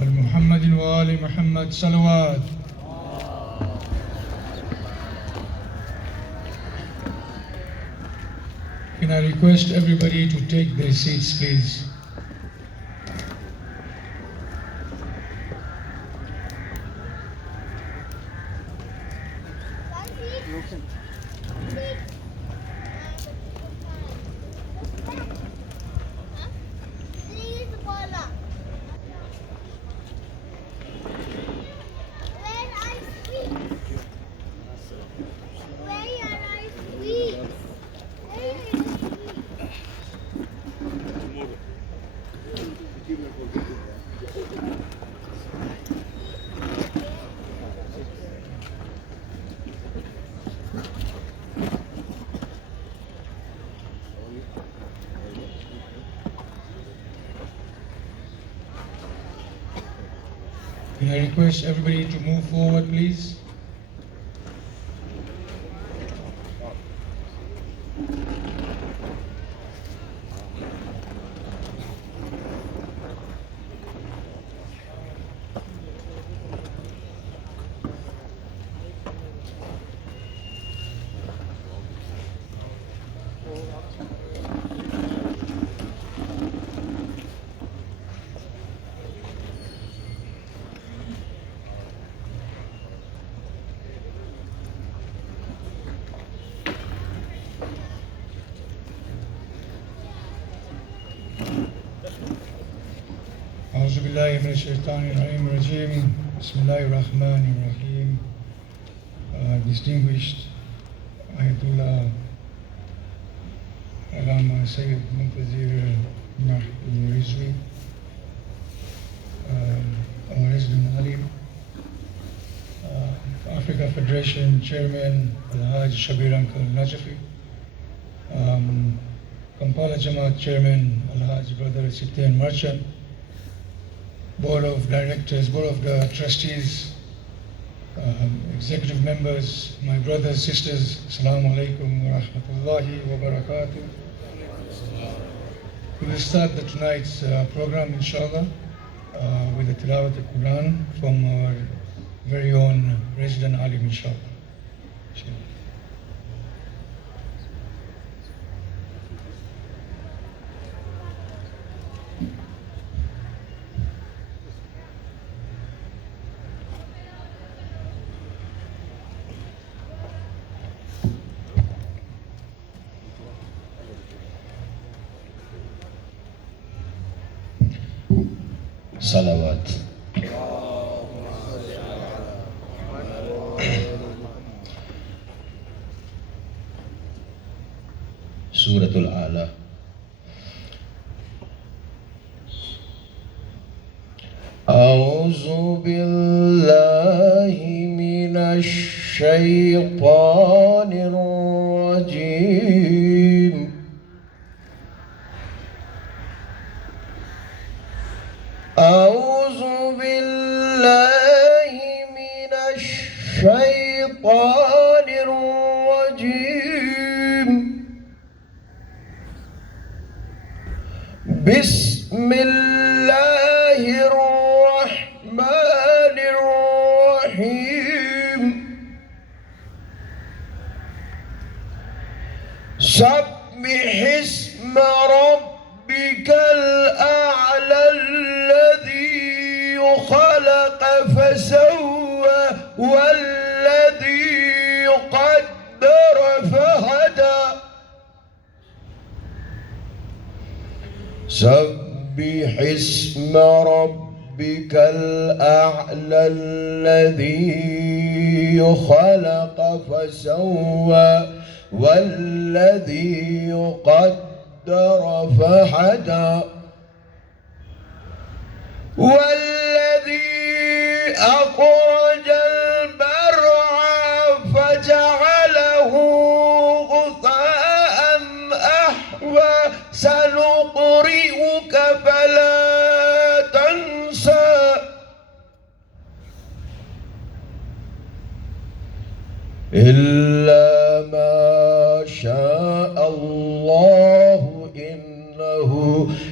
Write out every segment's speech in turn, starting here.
والمحمد وآل محمد صلوات. Can I request everybody to take their seats, please? Can I request everybody to move forward, please? أعوذ بالله من الشيطان الرجيم. Bismillahirrahmanirrahim. Distinguished Ayatollah Allama Sayyid Muntazir Rizvi, our resident alim, Africa Federation Chairman Al-Haj Shabir Uncle Najafi, Kampala Jamaat Chairman Al-Haj Brother Siptian Marchand, Board of Directors, Board of the Trustees, executive members, my brothers, sisters, Assalamu alaikum wa rahmatullahi wa barakatuh. We will start tonight's program, inshallah, with the Tilawat al-Quran from our very own resident alim, inshallah. صلوات. سورة الأعلى. أعوذ بالله من الشيطان الرجيم. أعوذ بالله من الشيطان الرجيم. بسم الله الرحمن الرحيم. سبح اسم ربك الأعلى خلق فسوى والذي قدر فهدى. سبح اسم ربك الأعلى الذي خلق فسوى والذي قدر فهدى. والذي أخرج المرعى فجعله غثاء أحوى. سنقرئك فلا تنسى إلا ما شاء الله إنه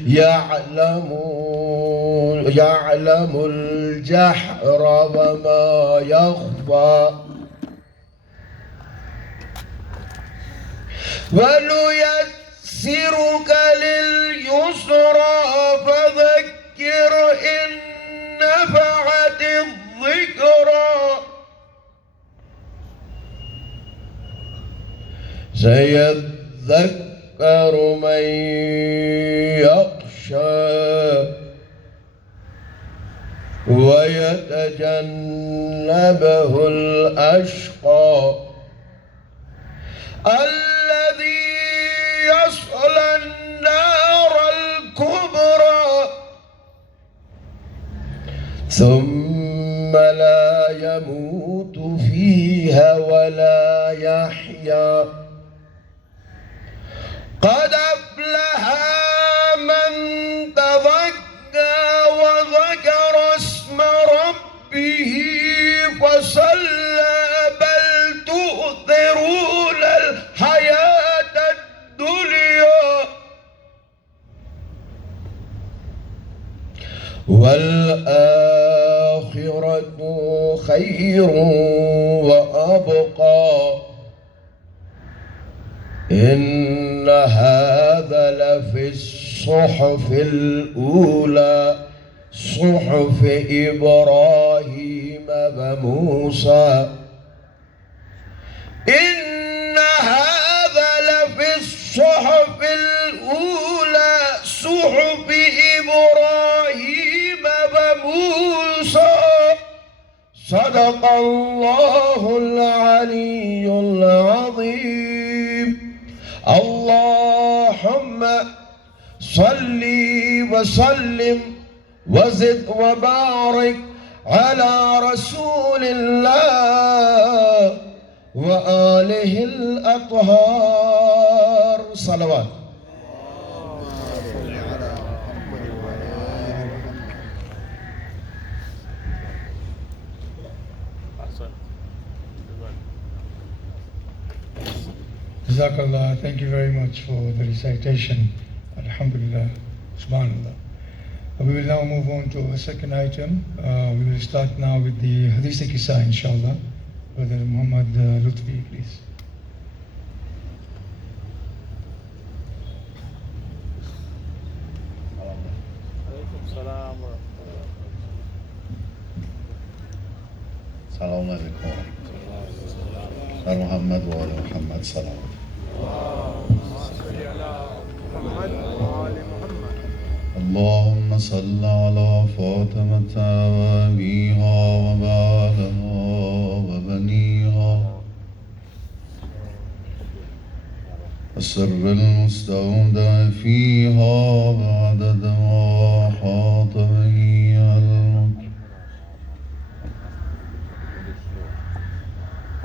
يعلم يعلم الجهر وما يخفى ونيسرك لليسرى فذكر إن نفعت الذكرى سيذكر من يخشى ويتجنبه الأشقى الذي يصلى النار الكبرى ثم لا يموت فيها ولا يحيا قد أفلح من تزكى وذكر اسم ربه فصلى بل تؤثرون الحياة الدنيا والآخرة خير وأبقى إن هذا لفي الصحف الأولى صحف إبراهيم وموسى إن هذا لفي الصحف الأولى صحف إبراهيم وموسى صدق الله العلي العظيم اللهم صل وسلم وزد وبارك على رسول الله وآله الأطهار صلوات Jazakallah, thank you very much for the recitation. Alhamdulillah, subhanallah. We will now move on to a second item. We will start now with the Hadith Qissa, inshallah. Brother Muhammad Lutfi, please. Assalamu alaikum. Muhammad wa ala Muhammad salam. اللهم صل على فاطمة وأبيها وبعلها وبنيها السر المستودع فيها بعدد ما أحاط به علمك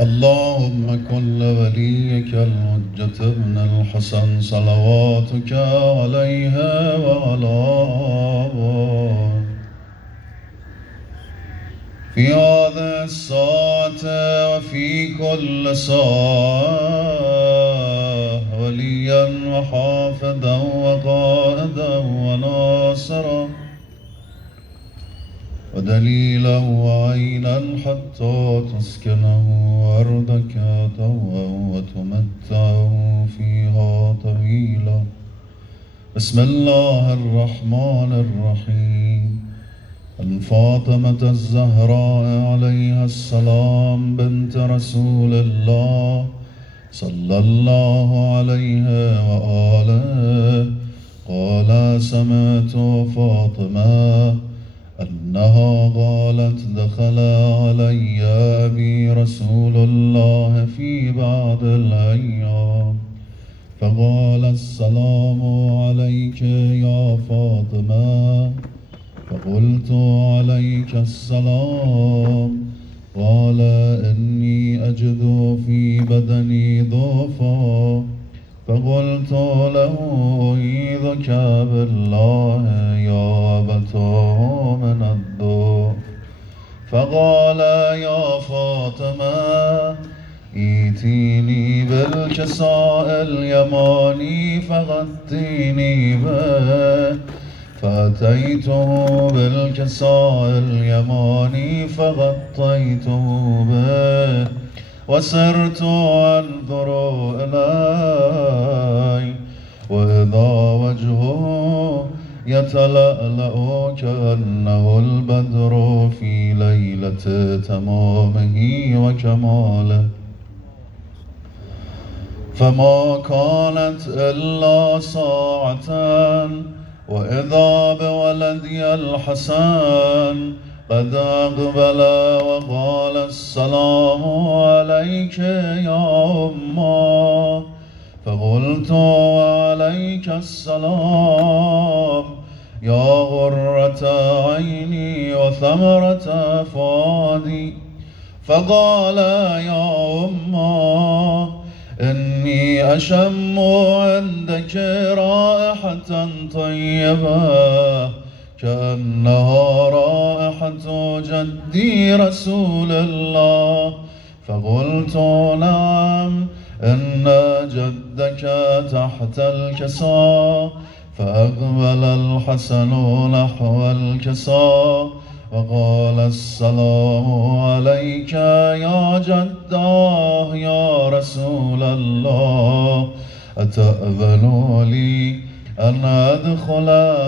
اللهم كن لوليك الحجة ابن الحسن صلواتك عليها وعلى آبائه في هذه الساعة وفي كل ساعة وليا وحافظا وقائدا وناصرا ودليلا وعينا حتى تسكنه أرضك توا وتمتعه فيها طويلا بسم الله الرحمن الرحيم عن فاطمة الزهراء عليها السلام بنت رسول الله صلى الله عليه وآله قال سمعت فاطمة أنها قالت دخل علي أبي رسول الله في بعض الأيام فقال السلام عليك يا فاطمة فقلت عليك السلام قال إني أجد في بدني ضعفا فقلت له أعيذك بالله يا أبتاه من الضعف فقال يا فاطمة ائتيني بالكساء اليماني فغطيني به فأتيته بالكساء اليماني فغطيته به وسرت أنظر إليه وإذا وجهه يتلألأ كأنه البدر في ليلة تمامه وكماله فما كانت إلا ساعة وإذا بولدي الحسن قد أقبل وقال السلام عليك يا أمه فقلت وعليك السلام يا غرة عيني وثمرة فؤادي فقال يا أمه إني أشم عندك رائحة طيبة كأنها رائحة جدي رسول الله فقلت نعم إن جدك تحت الكساء فأقبل الحسن نحو الكساء وقال السلام عليك يا جداه يا رسول الله أتأذن لي أن أدخل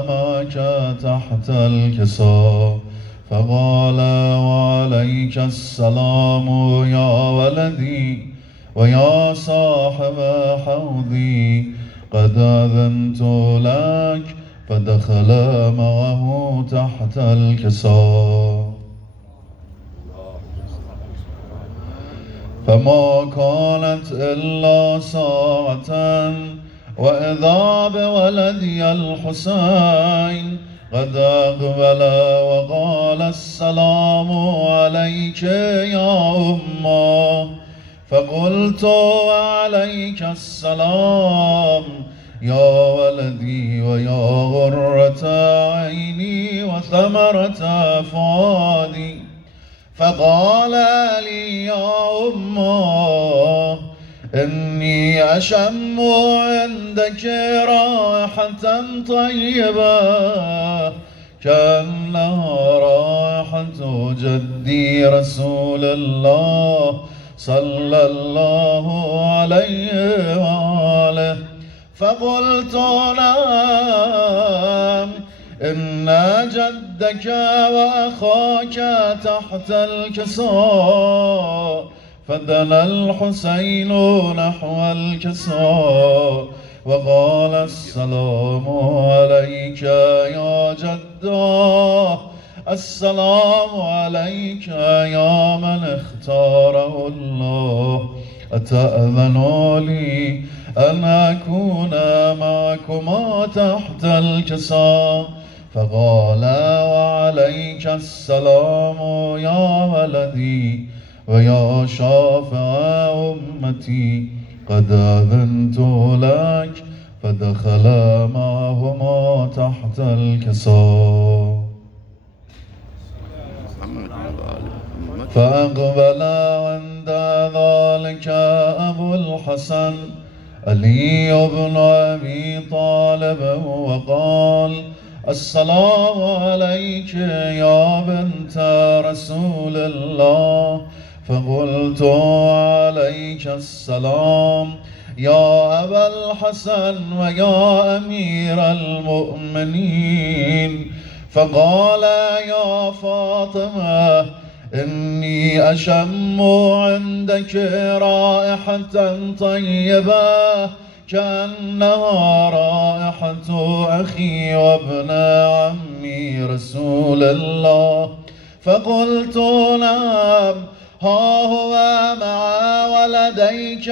معك تحت الكساء فقال وعليك السلام يا ولدي ويا صاحب حوضي قد أذنت لك فدخل معه تحت الكساء فما كانت إلا ساعة وإذا بولدي الحسين قد أقبل وقال السلام عليك يا أمه فقلت وعليك السلام يا ولدي ويا غرة عيني وثمرة فؤادي فقال لي يا أمه إني أشم عندك رائحة طيبة كأنها رائحة جدي رسول الله صلى الله عليه وآله فقلت نعم إن جدك وأخاك تحت الكساء فدنا الحسين نحو الكساء وقال السلام عليك يا جداه السلام عليك يا من اختاره الله أتأذن لي أن أكون معكما تحت الكساء فقال وعليك السلام يا ولدي ويا شافع أمتي قد أذنت لك فدخل معهما تحت الكساء فأقبل عند ذلك أبو الحسن علي بن أبي طالب وقال السلام عليك يا بنت رسول الله فقلت عليك السلام يا أبا الحسن ويا أمير المؤمنين فقال يا فاطمة إني أشم عندك رائحة طيبة كأنها رائحة أخي وابن عمي رسول الله فقلت نعم ها هو مع ولديك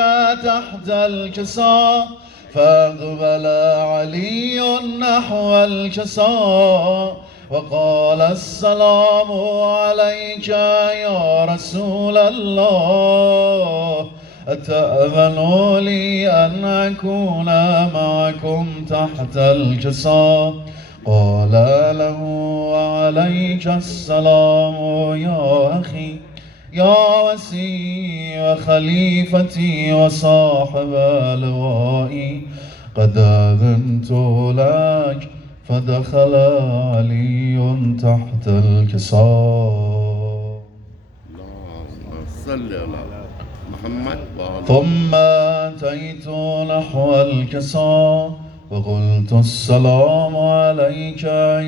تحت الكساء فأقبل علي نحو الكساء وقال السلام عليك يا رسول الله أتأذن لي أن أكون معكم تحت الكساء قال له وعليك السلام يا أخي يا وسي وخليفتي وصاحب لوائي قد أذنت لك فدخل علي تحت الكساء اللهم صل على محمد وآل ثم أتيت نحو الكساء وقلت السلام عليك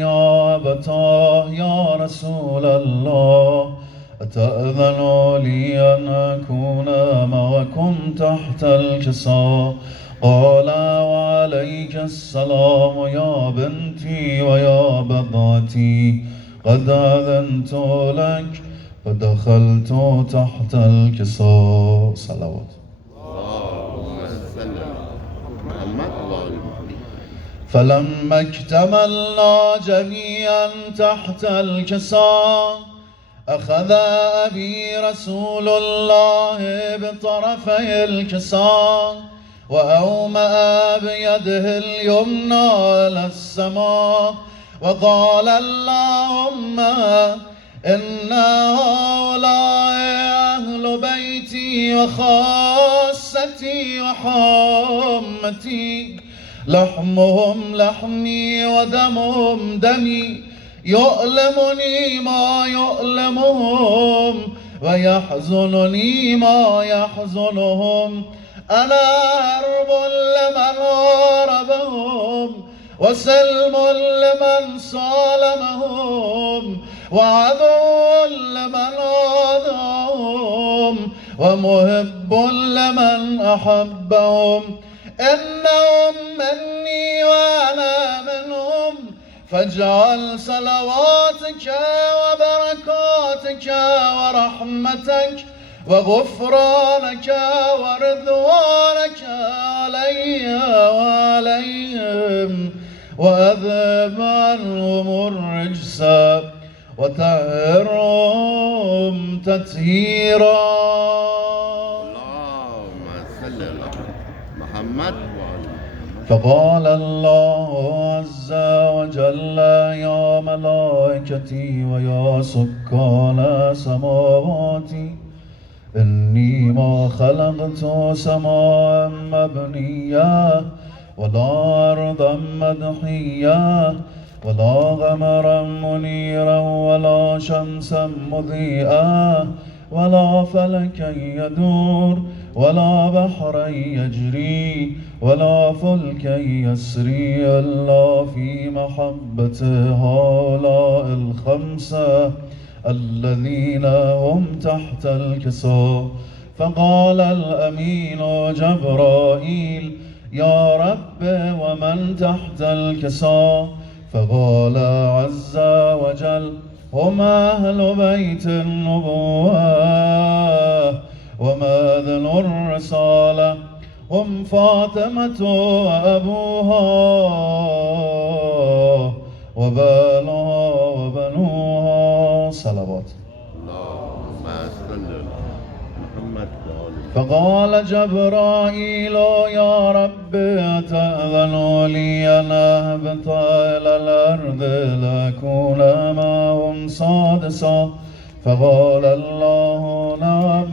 يا أبتاه يا رسول الله أتأذن لي أن أكون معكم تحت الكساء قال وعليك السلام يا بنتي ويا بضعتي قد أذنت لك فدخلت تحت الكساء صلوات اللهم صل على محمد وآل محمد. فلما اكتملنا جميعا تحت الكساء أخذ أبي رسول الله بطرفي الكساء وأومأ بيده اليمنى إلى السماء وقال اللهم إن هؤلاء أهل بيتي وخاصتي وحامتي لحمهم لحمي ودمهم دمي يؤلمني ما يؤلمهم ويحزنني ما يحزنهم أنا هرب لمن هاربهم وسلم لمن صالمهم وعدو لمن عاداهم ومحب لمن أحبهم إنهم مني وأنا منهم فاجعل صلواتك وبركاتك ورحمتك وغفرانك ورضوانك علي وعليهم وأذهب عنهم الرجس وطهرهم تطهيرا. اللهم صل على محمد وآل محمد. فقال الله عز وجل يا ملائكتي ويا سكان سماواتي إني ما خلقت سماء مبنية ولا أرضا مدحية ولا قمرا منيرا ولا شمسا مضيئا ولا فلكا يدور ولا بحرا يجري ولا فلكا يسري إلا في محبة هؤلاء الخمسة الذين هم تحت الكساء. فقال الأمين جبرائيل يا رب ومن تحت الكساء؟ فقال عز وجل هم أهل بيت النبوة ومأذن الرسالة هم فاطمة وأبوها وبالها وبنوها صلوات. اللهم صل على محمد وآل محمد. فقال جبرائيل يا رب أتأذن لي أن أهبط إلى الأرض لأكون معهم سادسا؟ فقال الله نعم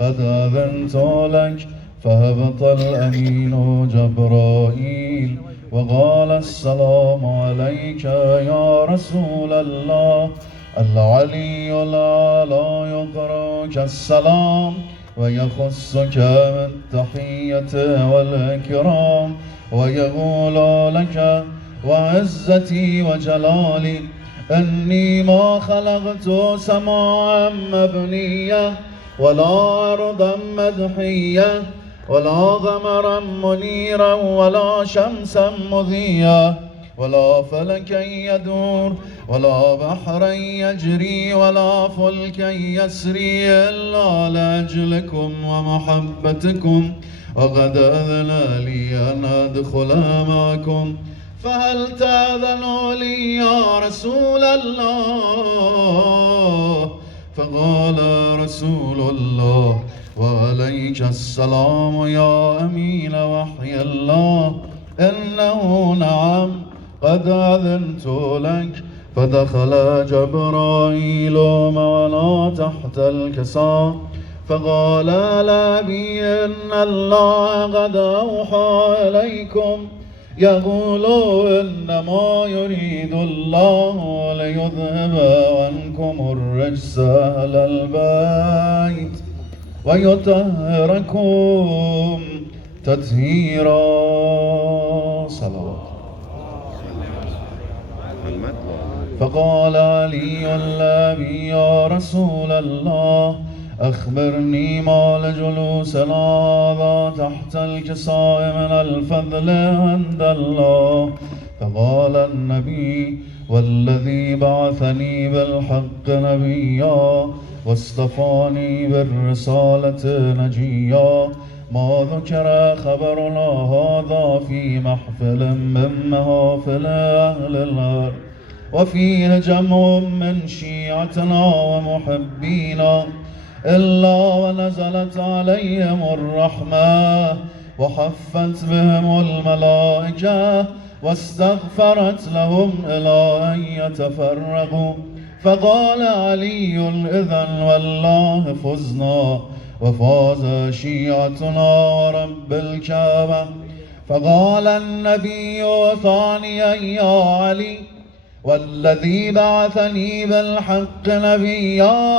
قد أذنت لك. فهبط الأمين جبرائيل وقال السلام عليك يا رسول الله العلي الأعلى يقرأك السلام ويخصك بالتحية والإكرام ويقول لك وعزتي وجلالي إني ما خلقت سماء مبنية ولا أرضا مدحية ولا قمرا منيرا ولا شمسا مضيا ولا فلكا يدور ولا بحرا يجري ولا فلكا يسري إلا لأجلكم ومحبتكم وقد أذن لي أن أدخل معكم فهل تأذن لي يا رسول الله؟ فقال رسول الله وعليك السلام يا أمين وحي الله إنه نعم قد أذنت لك. فدخل جبرائيل معنا تحت الكساء فقال لأبي إن الله قد أوحى إليكم يقول إنما يريد الله ليذهب عنكم الرجس أهل البيت ويطهركم تطهيرا. صلوات. محمد وآل. فقال علي لأبي يا رسول الله أخبرني ما لجلوس هذا تحت الكساء من الفضل عند الله. فقال النبي والذي بعثني بالحق نبيا واصطفاني بالرسالة نجيا ما ذكر خبرنا هذا في محفل من محافل أهل الأرض وفيه جمع من شيعتنا ومحبينا إلا ونزلت عليهم الرحمة وحفت بهم الملائكة واستغفرت لهم إلى أن يتفرقوا. فقال علي إذن والله فزنا وفاز شيعتنا ورب الكعبة. فقال النبي ثانيا يا علي والذي بعثني بالحق نبيا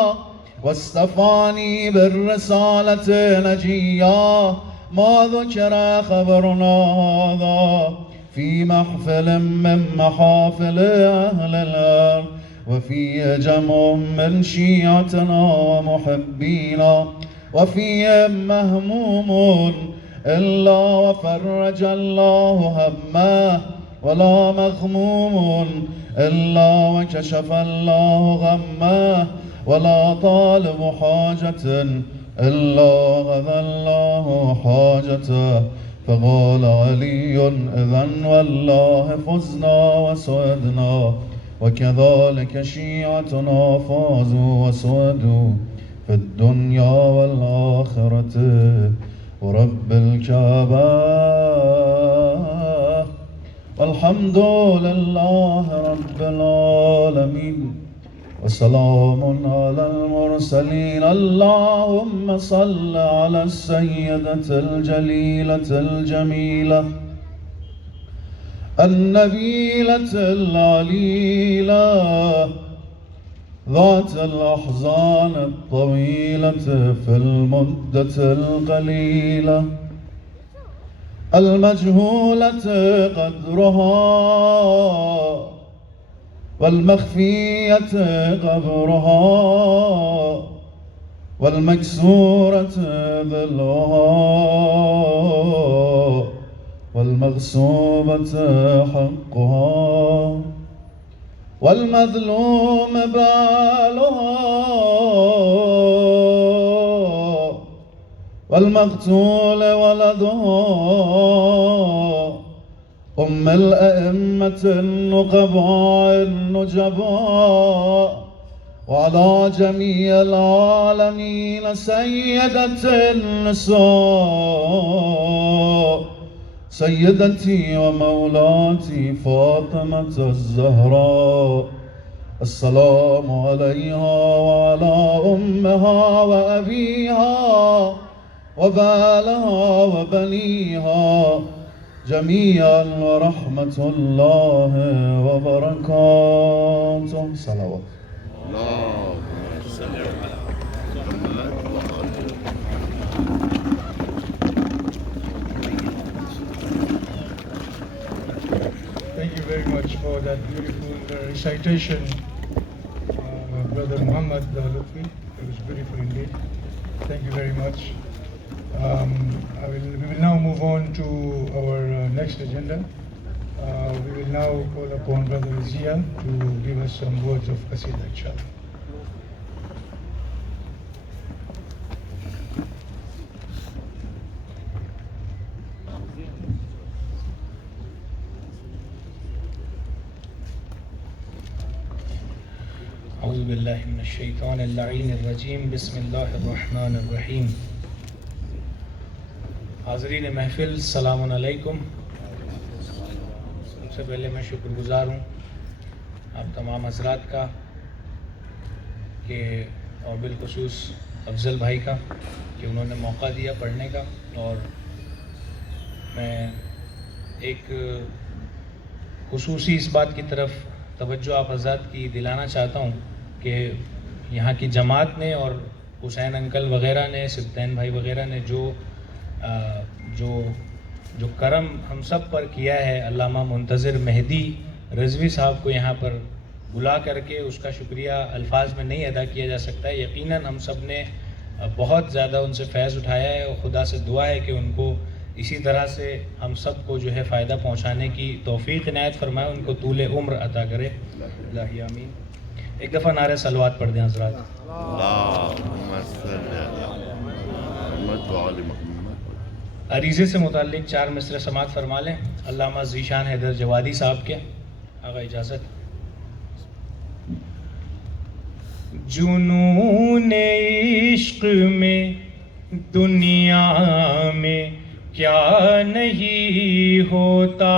واصطفاني بالرسالة نجيا ما ذكر خبرنا هذا في محفل من محافل أهل الأرض وفيه جمع من شيعتنا ومحبينا وفيهم مهموم إلا وفرج الله همه ولا مغموم إلا وكشف الله غمه ولا طالب حاجة إلا غذى الله حاجته. فقال علي إذن والله فزنا وسعدنا وكذلك شيعتنا فازوا وسعدوا في الدنيا والآخرة ورب الكعبة والحمد لله رب العالمين وسلام على المرسلين. اللهم صل على السيدة الجليلة الجميلة النبيلة العليلة ذات الأحزان الطويلة في المدة القليلة المجهولة قدرها والمخفية قبرها والمكسورة ظلها والمغصوبة حقها والمظلوم بالها والمقتول ولدها أم الأئمة النقباء النجباء وعلى جميع العالمين سيدة النساء سيدتي ومولاتي فاطمة الزهراء السلام عليها وعلى أمها وأبيها وبالها وبنيها جميعا ورحمة الله وبركاته. صلوات. اللهم صل على محمد وآل. Thank you very much for that beautiful recitation, Brother Muhammad Lutfi. It was beautiful indeed. Thank you very much. We will now move on to our next agenda. We will now call upon Brother Zia to give us some words of Qasida, inshallah. اعوذ باللہ من الشیطان اللعین الرجیم بسم اللہ الرحمن الرحیم. حاضرین محفل السلام علیکم. سب سے پہلے میں شکر گزار ہوں آپ تمام حضرات کا کہ اور بالخصوص افضل بھائی کا کہ انہوں نے موقع دیا پڑھنے کا، اور میں ایک خصوصی اس بات کی طرف توجہ آپ حضرات کی دلانا چاہتا ہوں کہ یہاں کی جماعت نے اور حسین انکل وغیرہ نے، سبطین بھائی وغیرہ نے جو کرم ہم سب پر کیا ہے، علامہ منتظر مہدی رضوی صاحب کو یہاں پر بلا کر کے، اس کا شکریہ الفاظ میں نہیں ادا کیا جا سکتا ہے۔ یقیناً ہم سب نے بہت زیادہ ان سے فیض اٹھایا ہے، اور خدا سے دعا ہے کہ ان کو اسی طرح سے ہم سب کو جو ہے فائدہ پہنچانے کی توفیق عنایت فرمائے، ان کو طول عمر عطا کرے، الہی آمین۔ ایک دفعہ نعرہ صلوات پڑھ دیں حضرات۔ اللہم صلی علی محمد وعلی محمد۔ عریضے سے متعلق 4 مصرع سماعت فرما لیں، علامہ ذیشان حیدر جوادی صاحب کے۔ آقا اجازت۔ جنون عشق میں دنیا میں کیا نہیں ہوتا،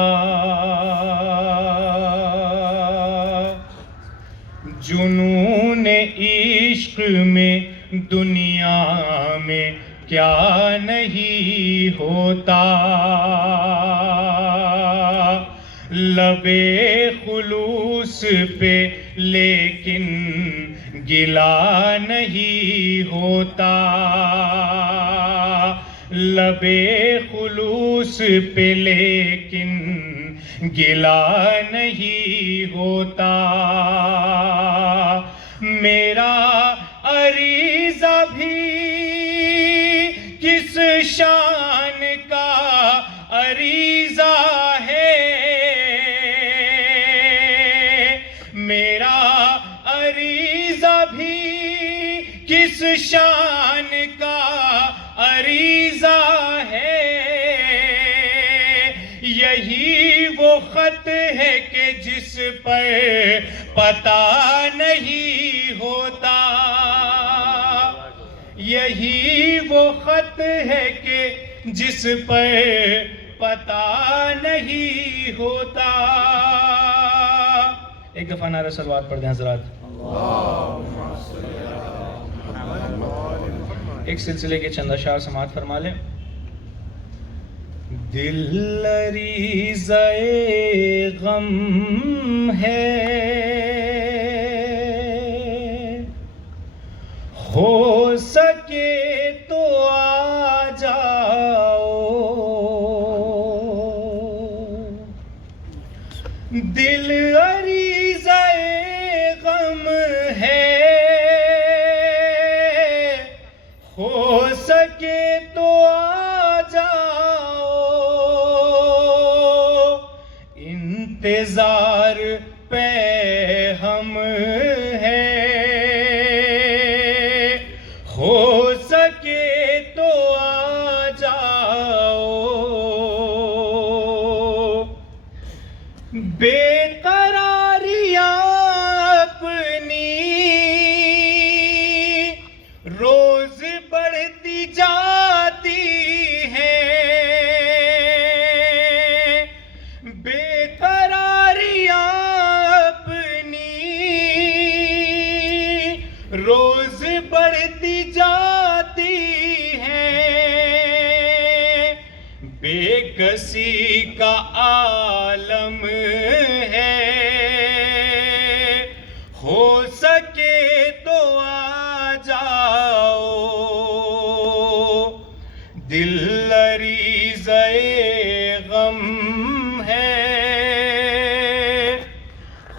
جنون عشق میں دنیا میں کیا نہیں ہوتا، لب خلوص پہ لیکن گلا نہیں ہوتا، لب خلوص پہ لیکن گلا نہیں ہوتا، میرا عریضہ بھی کس شان کا عریضہ ہے، میرا عریضہ بھی کس شان کا عریضہ ہے، یہی وہ خط ہے کہ جس پر پتہ نہیں ہوتا، یہی وہ خط ہے کہ جس پر پتہ نہیں ہوتا۔ ایک دفعہ نعرہ صلوات پڑھ دیں حضرات۔ ایک سلسلے کے چند اشعار سماعت فرما لیں۔ دل عریضہ غم ہے، ہو سکے تو آ جاؤ، دل عریضہ غم ہے، ہو سکے تو آ جاؤ، انتظار پہ ہم ہے، ہو سکے تو آ جاؤ، بے قراریاں اپنی روز بڑھتی جاتی ہیں، بے قراریاں اپنی روز بڑھتی جاتی ہیں، بے کسی کا عالم ہے، ہو سکے تو آ جاؤ، دل عریضہ غم ہے،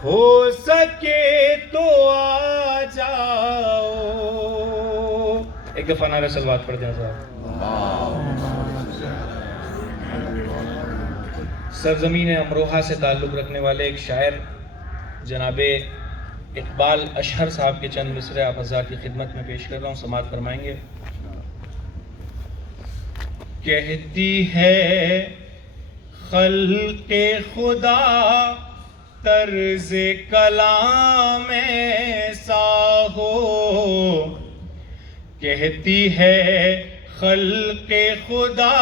ہو سکے تو آ جاؤ۔ ایک دفعہ نعرہ صلوات پڑھ دیں صاحب۔ سرزمین امروہہ سے تعلق رکھنے والے ایک شاعر جناب اقبال اشہر صاحب کے چند مصرع آپ حضرات کی خدمت میں پیش کر رہا ہوں، سماعت فرمائیں گے۔ کہتی ہے خلق خدا طرز کلام ایسا ہو، کہتی ہے خلق خدا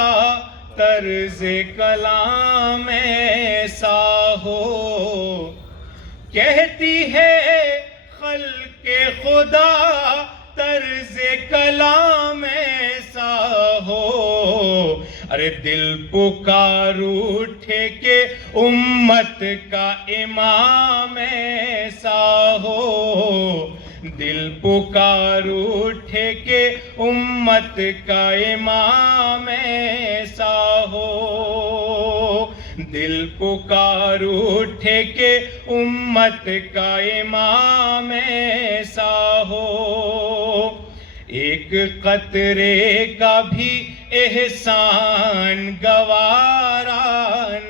طرز کلام ایسا ہو، کہتی ہے خلق خدا طرز کلام ایسا ہو، ارے دل پکار اٹھے امت کا امام ایسا ہو، دل پکار اٹھے کہ امت کا امام ایسا ہو، دل پکار اٹھے کہ امت کا امام ایسا ہو، ایک قطرے کا بھی احسان گوارا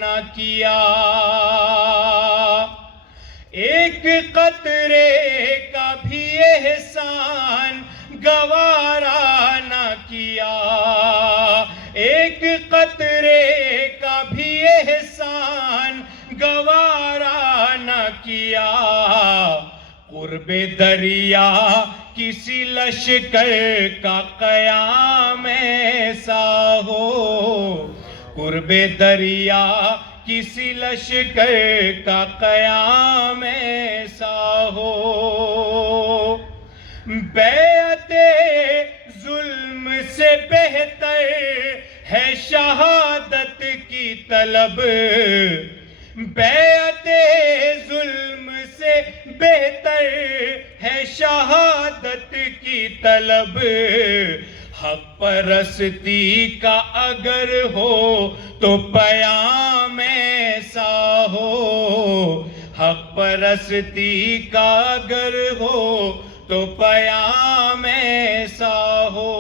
نہ کیا، ایک قطرے کا بھی احسان گوارا نہ کیا، ایک قطرے کا بھی احسان گوارا نہ کیا، قرب دریا کسی لشکر کا قیام ایسا ہو، قرب دریا کسی لشکر کا قیام ایسا ہو، بیعت ظلم سے بہتر ہے شہادت کی طلب، بیعت ظلم سے بہتر ہے شہادت کی طلب، حق پرستی کا اگر ہو تو پیام ایسا ہو، حق پرستی کا اگر ہو تو پیام ایسا ہو۔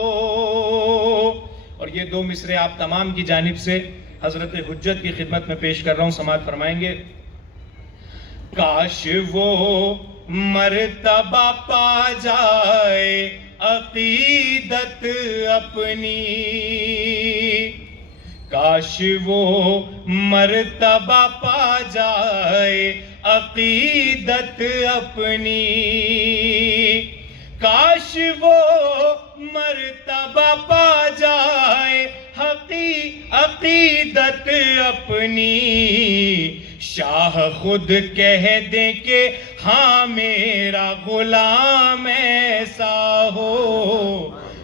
اور یہ دو مصرے آپ تمام کی جانب سے حضرت حجت کی خدمت میں پیش کر رہا ہوں، سماعت فرمائیں گے۔ کاش وہ مرتبہ پا جائے عقیدت اپنی، کاش وہ مرتبہ پا جائے عقیدت اپنی، کاش وہ مرتبہ پا جائے عقیدت اپنی، شاہ خود کہہ دیں کہ ہاں میرا غلام ایسا ہو،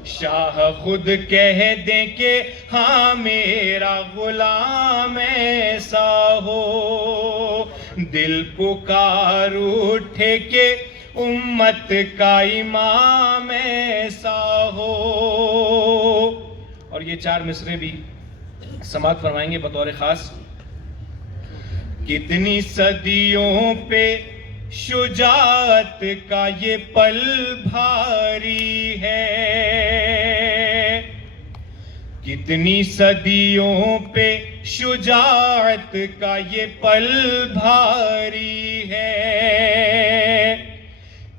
شاہ خود کہہ دیں کہ ہاں میرا غلام ایسا ہو، دل پکار اٹھے کہ امت کا امام ایسا ہو۔ اور یہ چار مصرے بھی سماعت فرمائیں گے بطور خاص۔ کتنی صدیوں پہ شجاعت کا یہ پل بھاری ہے، کتنی صدیوں پہ شجاعت کا یہ پل بھاری ہے،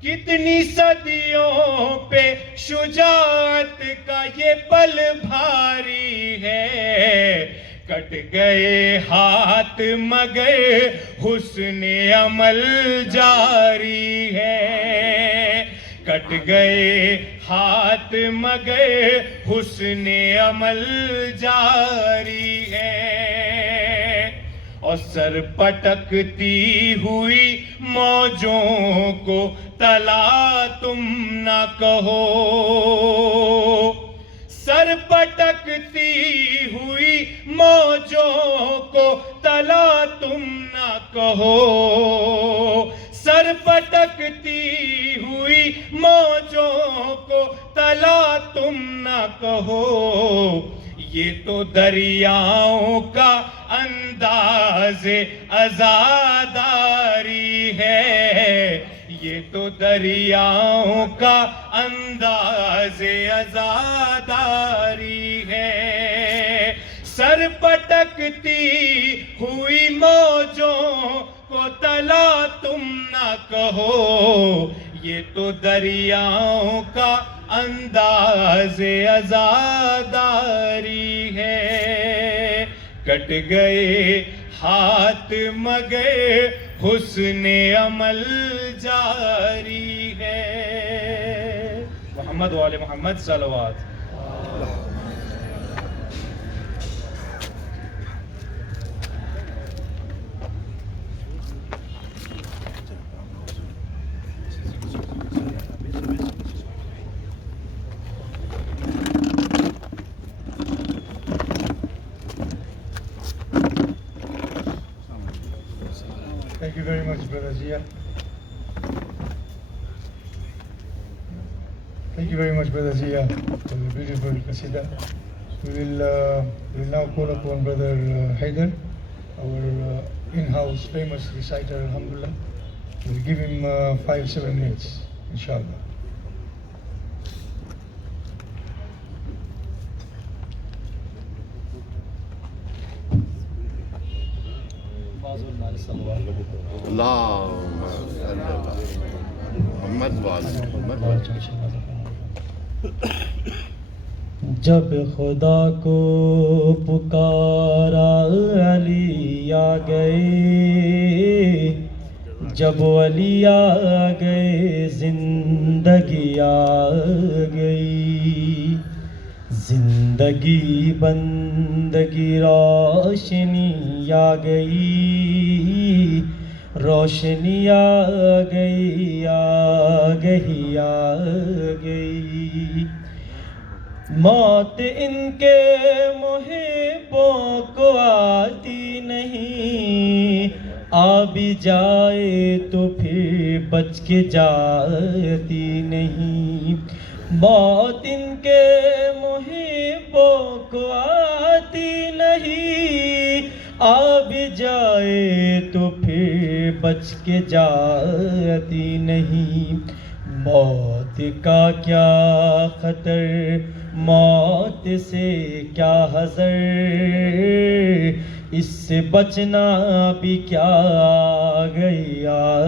کتنی صدیوں پہ شجاعت کا یہ پل بھاری ہے، کٹ گئے ہاتھ مگر حسن عمل جاری ہے، کٹ گئے ہاتھ مگر حسن عمل جاری ہے، اور سر پٹکتی ہوئی موجوں کو تلا تم نہ کہو، سر پٹکتی ہوئی موجوں کو تلا تم نہ کہو، سر پٹکتی ہوئی موجوں کو تلا تم نہ کہو، یہ تو دریاؤں کا انداز عزاداری ہے، یہ تو دریاؤں کا انداز عزاداری ہے، سر پٹکتی ہوئی موجوں کو تلا تم نہ کہو، یہ تو دریاؤں کا انداز عزاداری ہے، کٹ گئے ہاتھ مگر حسن عمل جاری ہے۔ محمد و آل محمد صلوات۔ you very much, Brother Zia. Thank you very much, Brother Zia, for the beautiful qasida. We will now call upon Brother Haider, our in-house famous reciter, alhamdulillah. We'll give him 5-7 minutes, inshallah. اللهم صل على محمد وعلى محمد. جب خدا کو پکارا علی آ گئے، جب علی آ گئے زندگی آ گئی، زندگی بندگی روشنی آ گئی، روشنی آ گئی آ گئی آ گئی۔ موت ان کے محبوں کو آتی نہیں، آ بھی جائے تو پھر بچ کے جاتی نہیں۔ موت ان کے محبوں کو آتی نہیں، آ بھی جائے تو پھر بچ کے جاتی نہیں۔ موت کا کیا خطر، موت سے کیا حذر، اس سے بچنا بھی کیا آ گئی آ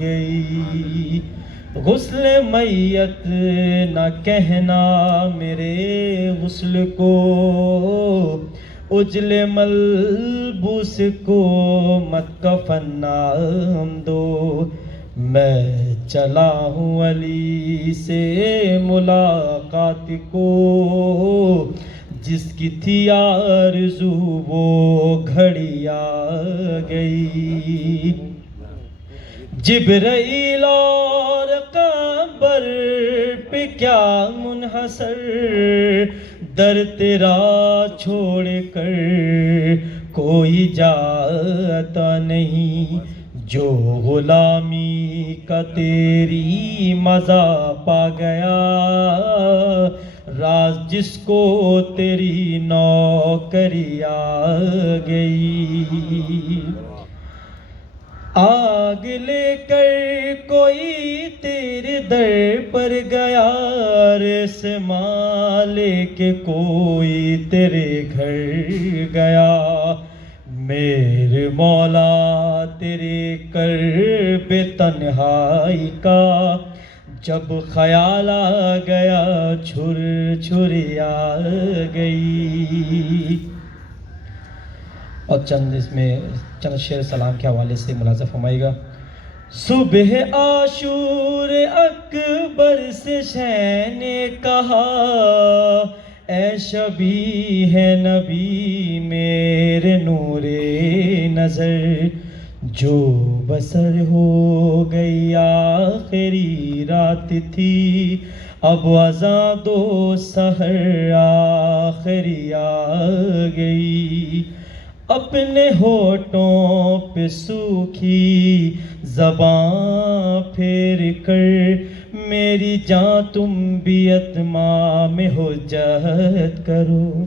گئی۔ غسل میت نہ کہنا میرے غسل کو، اجل ملبوس کو مت کفن نام دو۔ میں چلا ہوں علی سے ملاقات کو، جس کی تھی آرزو وہ گھڑی آ گئی۔ جبرائیل اور قمر پہ کیا منحصر، در تیرا چھوڑ کر کوئی جاتا نہیں۔ جو غلامی کا تیری مزہ پا گیا، راز جس کو تیری نوکری آ گئی۔ آگ لے کر کوئی تیرے در پر گیا، رسما لے کے کوئی تیرے گھر گیا۔ میرے مولا تیرے کرب تنہائی کا جب خیال آ گیا، چھر چھری آ گئی۔ اور اس میں چند شعر سلام کے حوالے سے ملاحظہ فرمائے گا۔ صبح عاشور اکبر سے شہ نے کہا، اے شبیہ ہے نبی میرے نور نظر، جو بسر ہو گئی آخری رات تھی، اب اذاں دو سحر آخری آ گئی۔ اپنے ہونٹوں پہ سوکھی زباں پھیر کر، میری جان تم بھی اتمام حجت کرو۔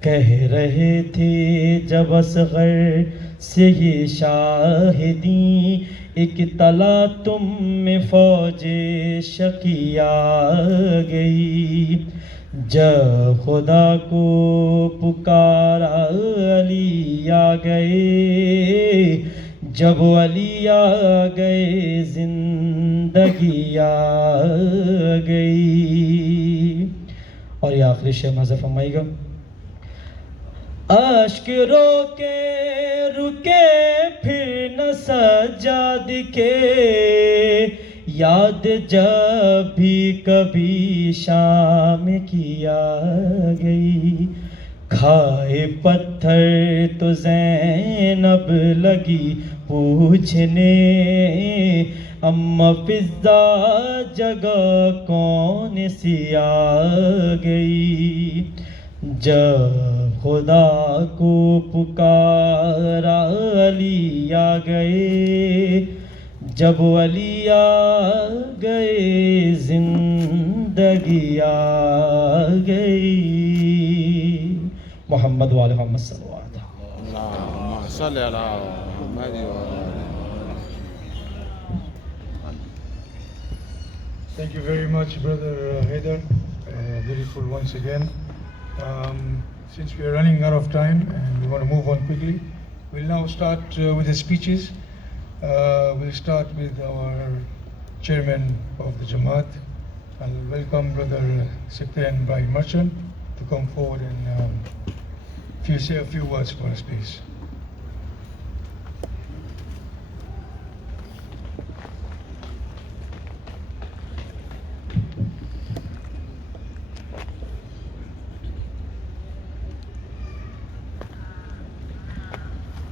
کہہ رہے تھے جب اصغر سے یہ شاہدیں، ایک طلع تم میں فوج شقی آ گئی۔ جب خدا کو پکارا علی آ گئے، جب علی آ گئے زندگی آ گئی۔ اور یہ آخری شعر مزہ فرمائے گا۔ اشک رو کے رکے پھر نہ سجاد کے، یاد جب بھی کبھی شام کی آ گئی۔ کھائے پتھر تو زینب لگی پوچھنے، اما فضا جگہ کون سی آ گئی۔ جب خدا کو پکارا علی آ گئے، جب علی آ گئے زندگی آ گئی. محمد وآل محمد صلی اللہ علیہ وسلم. اللهم صل على محمد وعلى Thank you very much, Brother Haider. Beautiful once again. Since we are running out of time and we want to move on quickly, we'll now start with the speeches. We'll start with our chairman of the Jamaat. I'll welcome Brother Secretary Brian Merchant to come forward and say a few words for us, please.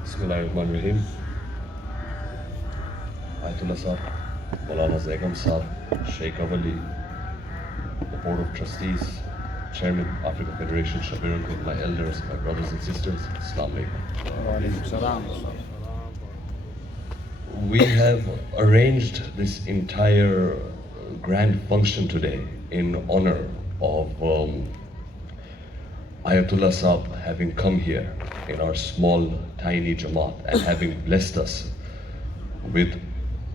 Bismillahirrahmanirrahim. Ayatollah Sahab, Maulana Zaigam Sahab, Sheikh Awali, the Board of Trustees, Chairman, Africa Federation, Shabir Uncle, my elders, my brothers and sisters, Assalamu alaikum. We have arranged this entire grand function today in honor of Ayatollah Sahab having come here in our small, tiny Jamaat and having blessed us with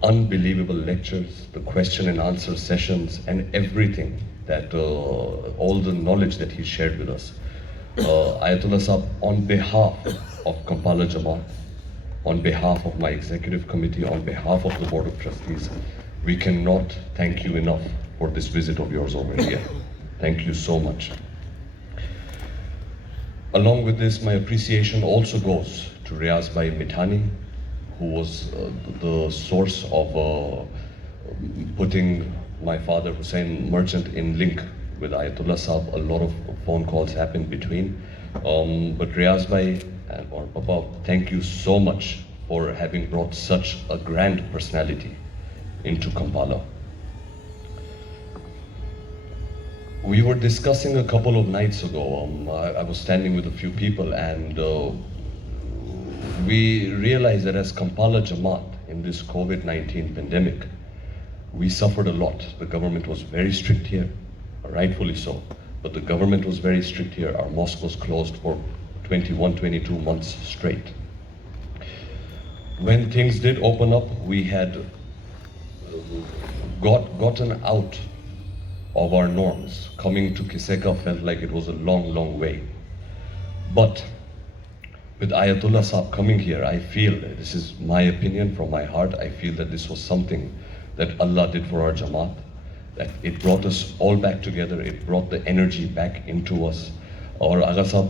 unbelievable lectures, the question and answer sessions, and everything that, all the knowledge that he shared with us. Ayatollah Sahab, on behalf of Kampala Jamaat, on behalf of my executive committee, on behalf of the Board of Trustees, we cannot thank you enough for this visit of yours over here. Thank you so much. Along with this, my appreciation also goes to Riaz Bhai Mithani, who was the source of putting my father Hussein Merchant in link with Ayatollah Sahab. A lot of phone calls happened between. But Riaz Bhai or Papa, thank you so much for having brought such a grand personality into Kampala. We were discussing a couple of nights ago. I was standing with a few people and we realized that as Kampala Jamaat in this COVID-19 pandemic, we suffered a lot. The government was very strict here, rightfully so, but the government was very strict here. Our mosque was closed for 21, 22 months straight. When things did open up, we had gotten out of our norms. Coming to Kiseka felt like it was a long, long way. But with Ayatollah Sahab coming here, I feel, this is my opinion from my heart, I feel that this was something that Allah did for our Jamaat, that it brought us all back together, it brought the energy back into us. Aur Aga Sahab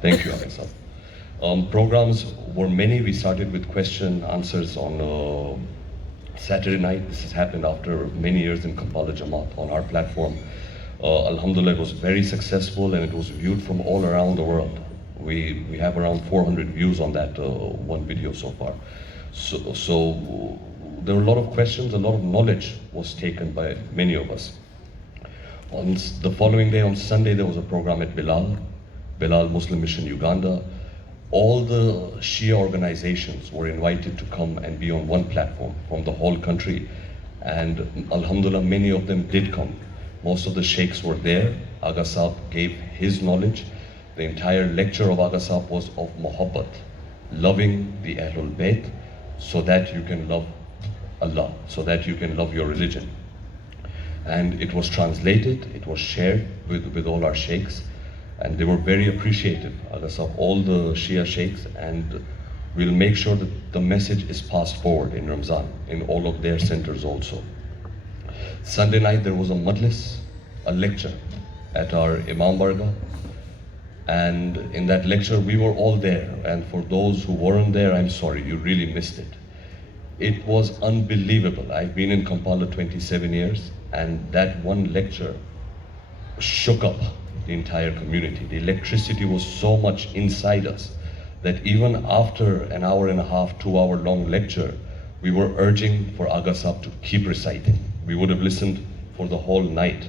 Thank you, Aga Sahab. Programs were many. We started with question answers on Saturday night. This has happened after many years in Kampala Jamaat on our platform. Alhamdulillah, it was very successful and it was viewed from all around the world. We have around 400 views on that one video so far. So there were a lot of questions, a lot of knowledge was taken by many of us. On the following day, on Sunday, there was a program at Bilal Muslim Mission Uganda. All the Shia organizations were invited to come and be on one platform from the whole country. And Alhamdulillah, many of them did come. Most of the sheikhs were there. Aga Sahab gave his knowledge. The entire lecture of Aga Sahab was of Muhabbat, loving the Ahlul Bayt so that you can love Allah, so that you can love your religion. And it was translated, it was shared with all our sheikhs. And they were very appreciative, Aga Sahab, all the Shia sheikhs, and we'll make sure that the message is passed forward in Ramzan, in all of their centers also. Sunday night there was a majlis, a lecture at our Imam Barga, and in that lecture we were all there, and for those who weren't there, I'm sorry, you really missed it. It was unbelievable. I've been in Kampala 27 years, and that one lecture shook up the entire community. The electricity was so much inside us that even after an hour and a half, 2-hour long lecture, we were urging for Aga Sahab to keep reciting. We would have listened for the whole night,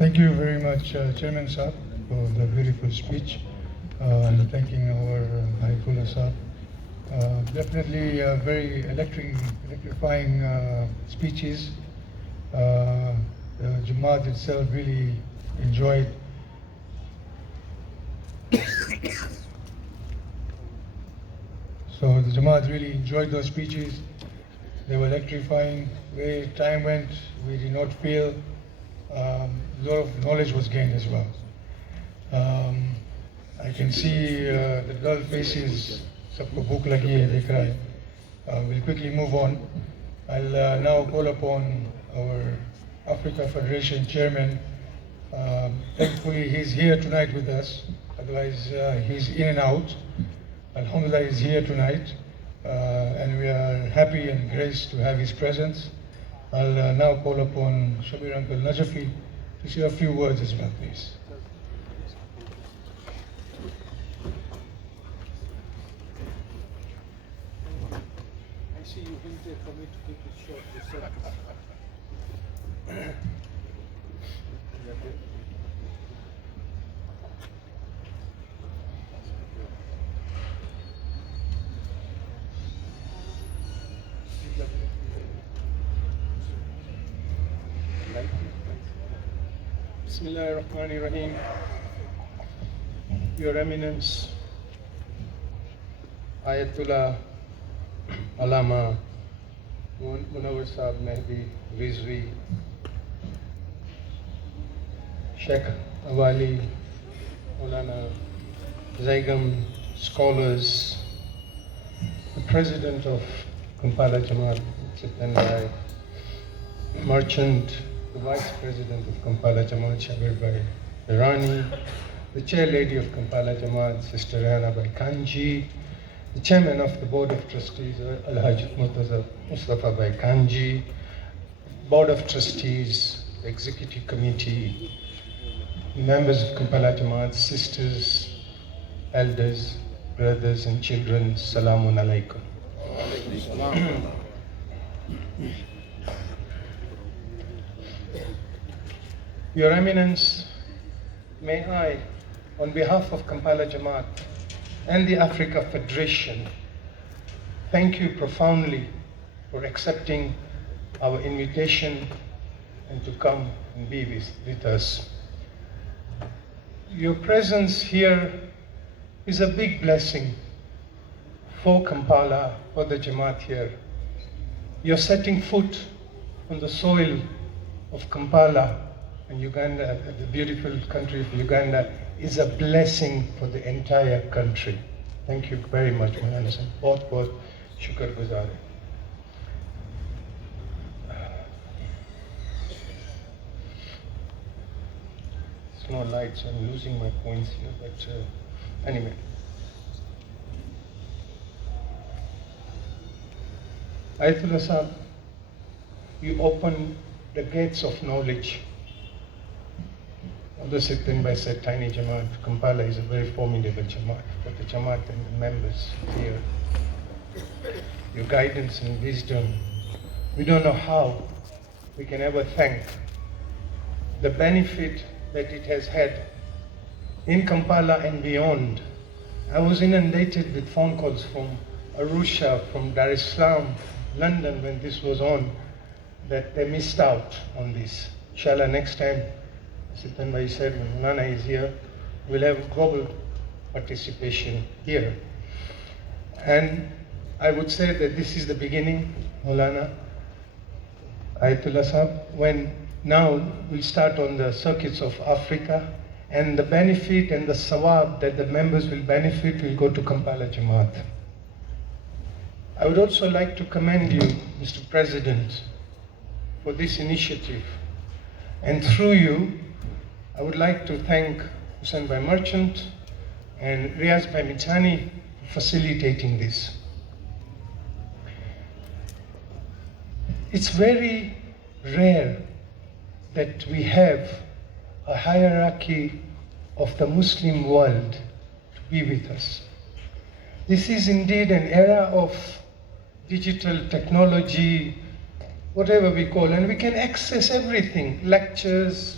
Thank you very much, Chairman Saab, for the beautiful speech, and thanking our Ayatollah Saab. Definitely very electrifying speeches. The Jamaat itself really enjoyed so the Jamaat really enjoyed those speeches. They were electrifying. Where time went, we did not feel. A lot of knowledge was gained as well. I can see the dull faces. Sabko bhook lagi hai, dekh raha hai. We'll quickly move on. I'll now call upon our Africa Federation Chairman. Thankfully, he's here tonight with us. Otherwise, he's in and out. Alhamdulillah, he's here tonight, and we are happy and graced to have his presence. I'll now call upon Shabir Uncle Najafi to say a few words as well, please. I see you hinted for me to keep it short. You said Is that it? Bismillahirrahmanirrahim. Your Eminence, Ayatollah Allama Munawwar Sahib Mehdi Rizvi, Sheikh Awali, Maulana Zaigam, scholars, the President of Kampala Jamaat, Chitendrai, Merchant, the Vice President of Kampala Jamaat, Shabir Bhai Irani, the Chair Lady of Kampala Jamaat, Sister Rana Bhai Kanji, the Chairman of the Board of Trustees, Al-Hajj Murtaza Mustafa Bhai Kanji, Board of Trustees, Executive Committee, members of Kampala Jamaat, sisters, elders, brothers and children, Salamun Alaikum. Your Eminence, may I, on behalf of Kampala Jamaat and the Africa Federation, thank you profoundly for accepting our invitation and to come and be with us. Your presence here is a big blessing for Kampala, for the Jamaat here. You're setting foot on the soil of Kampala and Uganda, the beautiful country of Uganda, is a blessing for the entire country. Thank you very much, Maulana Sahib. Bahut shukr guzar hai. There's no lights, I'm losing my points here, but anyway. Ayatollah Sahib, you open the gates of knowledge. Although Sitin Bhai said tiny Jamaat, Kampala is a very formidable Jamaat, but the Jamaat and the members here, your guidance and wisdom, we don't know how we can ever thank the benefit that it has had in Kampala and beyond. I was inundated with phone calls from Arusha, from Dar es Salaam, London when this was on, that they missed out on this. Inshallah, next time, Sitan Bhai said, when Maulana is here, we'll have global participation here. And I would say that this is the beginning, Maulana, Ayatollah Sahib, when now we'll start on the circuits of Africa, and the benefit and the sawab that the members will benefit will go to Kampala Jamaat. I would also like to commend you, Mr. President, for this initiative. And through you, I would like to thank Hussain Bhai Merchant and Riaz Bhai Mitani for facilitating this. It's very rare that we have a hierarchy of the Muslim world to be with us. This is indeed an era of digital technology, whatever we call, and we can access everything, lectures,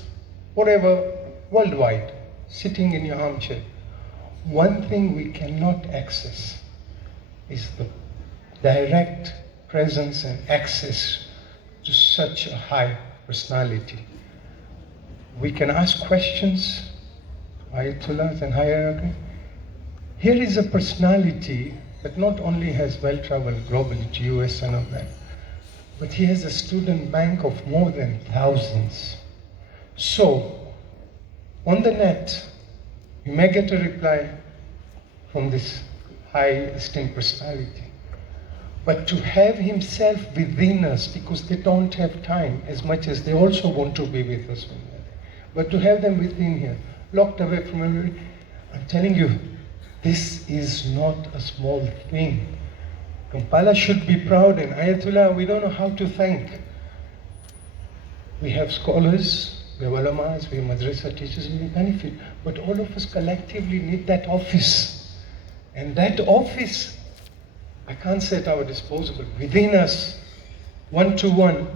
whatever, worldwide, sitting in your armchair. One thing we cannot access is the direct presence and access to such a high personality. We can ask questions, Ayatollahs and hierarchy. Here is a personality that not only has well-traveled globally to US and all that, but he has a student bank of more than thousands. So, on the net, you may get a reply from this high esteemed personality. But to have himself within us, because they don't have time as much as they also want to be with us. But to have them within here, locked away from everybody, I'm telling you, this is not a small thing. Kampala should be proud, and Ayatollah, we don't know how to thank. We have scholars, we have ulamas, we have madrasa teachers, and we benefit. But all of us collectively need that office. And that office, I can't say at our disposal, within us, one-to-one,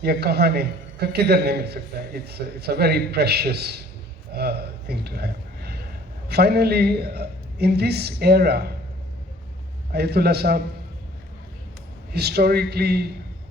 ye kahan hai, kidhar nahi mil sakta hai. It's a very precious thing to have. Finally, in this era, Ayatollah Sahib, historically,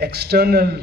external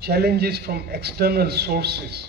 challenges from external sources.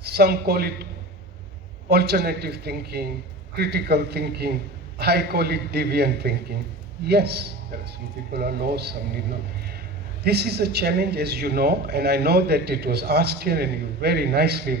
Some call it alternative thinking, critical thinking. I call it deviant thinking. Yes, there are some people are lost, some need not. This is a challenge, as you know, and I know that it was asked here and you very nicely.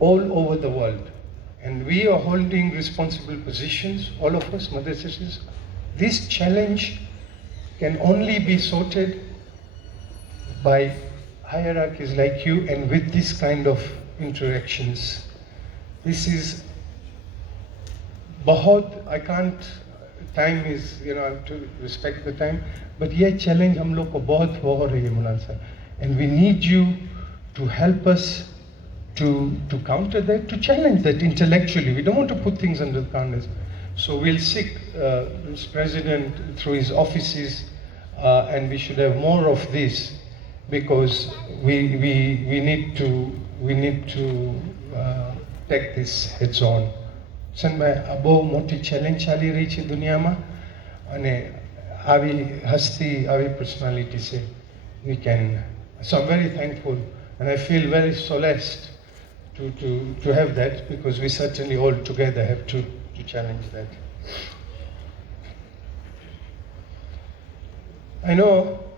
all over the world. And we are holding responsible positions, all of us, mothers and sisters. This challenge can only be sorted by hierarchies like you and with this kind of interactions. This is bahut, I can't, time is, I have to respect the time, but ye challenge hum log ko bahut ho rahi hai Mulana sir. And we need you to help us to counter that, to challenge that intellectually. We don't want to put things under the counter. So we'll seek this president through his offices, and we should have more of this because we need to take this heads on. Sanbhai, a bહુ મોટી challenge ચાલી રહી છે દુનિયામાં અને આવી હસ્તી, આવી personality છે. We can. So I'm very thankful and I feel very solaced to have that because we certainly all together have to challenge that. I know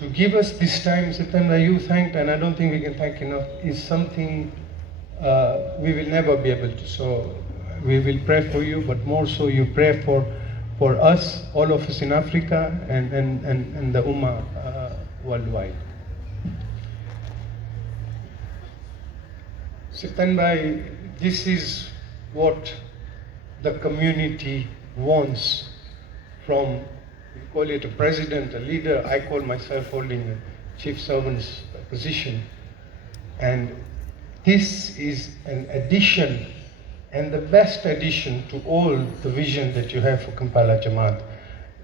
To give us this time, September, you thanked, and I don't think we can thank enough, is something we will never be able to. So we will pray for you, but more so you pray for us, all of us in Africa and the Ummah worldwide. September, this is what the community wants from, we call it a president, a leader. I call myself holding a chief servant's position. And this is an addition and the best addition to all the vision that you have for Kampala Jamaat.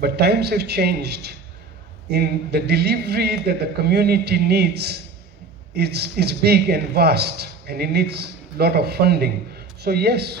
But times have changed. In the delivery that the community needs, it's big and vast, and it needs a lot of funding. So yes,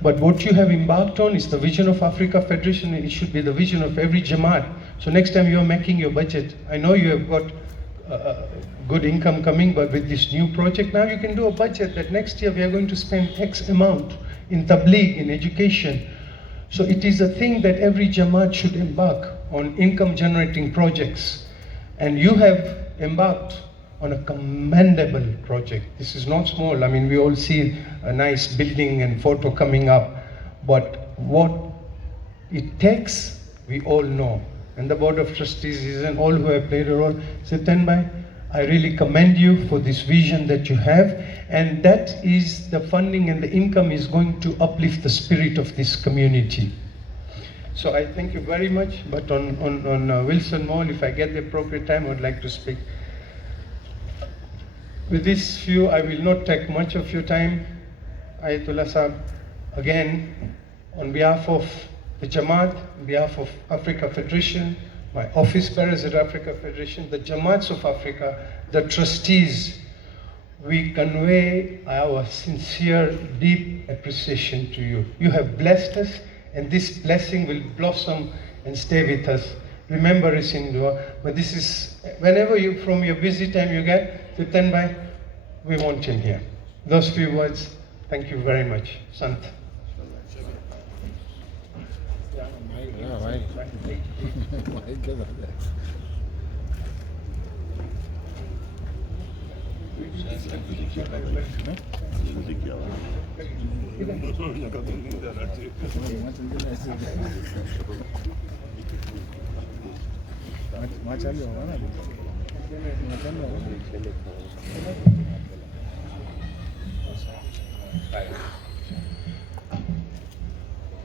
But what you have embarked on is the vision of Africa Federation, and it should be the vision of every Jamaat. So next time you are making your budget, I know you have got good income coming, but with this new project, now you can do a budget that next year we are going to spend X amount in tabligh, in education. So it is a thing that every Jamaat should embark on income generating projects. And you have embarked on a commendable project. This is not small. I mean, we all see a nice building and photo coming up, but what it takes, we all know. And the Board of Trustees and all who have played a role, Sitanbhai, I really commend you for this vision that you have, and that is the funding and the income is going to uplift the spirit of this community. So I thank you very much, but on Wilson Mall, if I get the appropriate time, I would like to speak. With this few, I will not take much of your time. Ayatollah Sahib, again, on behalf of the Jamaat, on behalf of Africa Federation, my office bearers at Africa Federation, the Jamaats of Africa, the trustees, we convey our sincere, deep appreciation to you. You have blessed us, and this blessing will blossom and stay with us. Remember us in dua. But this is, whenever you, from your busy time you get, Sitanbhai, we want him here. Those few words, thank you very much. Sant.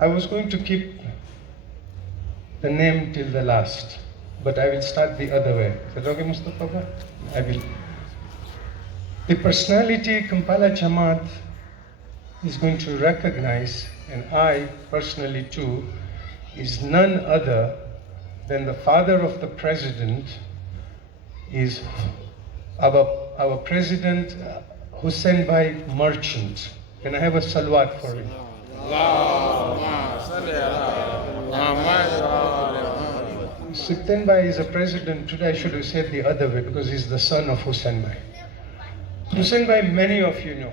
I was going to keep the name till the last, but I will start the other way. Is that okay, Mustafa bhai? I will. The personality Kampala Jamaat is going to recognize, and I personally too, is none other than the father of the president, is our president Hussein Bhai Merchant. Can I have a salawat for him? Hussein Bhai is a president. Today I should have said the other way because he's the son of Hussein Bhai. Hussein Bhai, many of you know.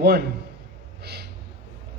1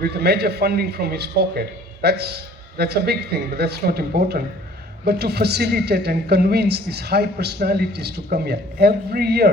with major funding from his pocket, that's a big thing, but that's not important, but to facilitate and convince these high personalities to come here every year.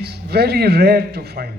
it's very rare to find.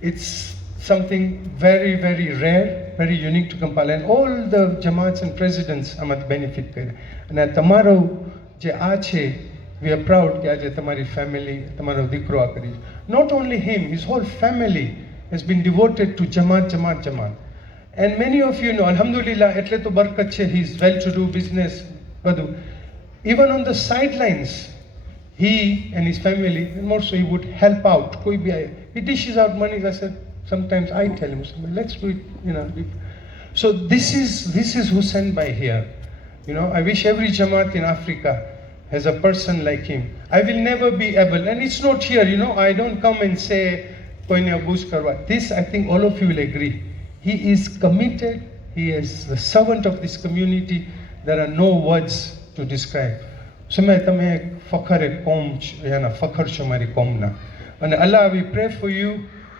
it's something very very rare, very unique to Kampala, and all the Jamaats and presidents આમાં benefit કરે. અને તમારો જે આ છે, we are proud કે આજે તમારી family, તમારો દીકરો આ કરી. Not only him, his whole family has been devoted to Jamaat. And many of you know, alhamdulillah, એટલે તો બરકત છે, he is well to do business, બધું. Even on the sidelines, he and his family, and more so, he would help out. કોઈ બી આય, he dishes out money. I said, sometimes I tell him, let's do it, you know. So this is Hussein Bhai here. You know, I wish every Jamaat in Africa has a person like him. I will never be able, and it's not here, you know, I don't come and say, koine abuse karwa. This, I think all of you will agree. He is committed, he is the servant of this community. There are no words to describe. Samay tame fakhar e qom yana fakhar છો મારી qomna. And Allah, we pray for you,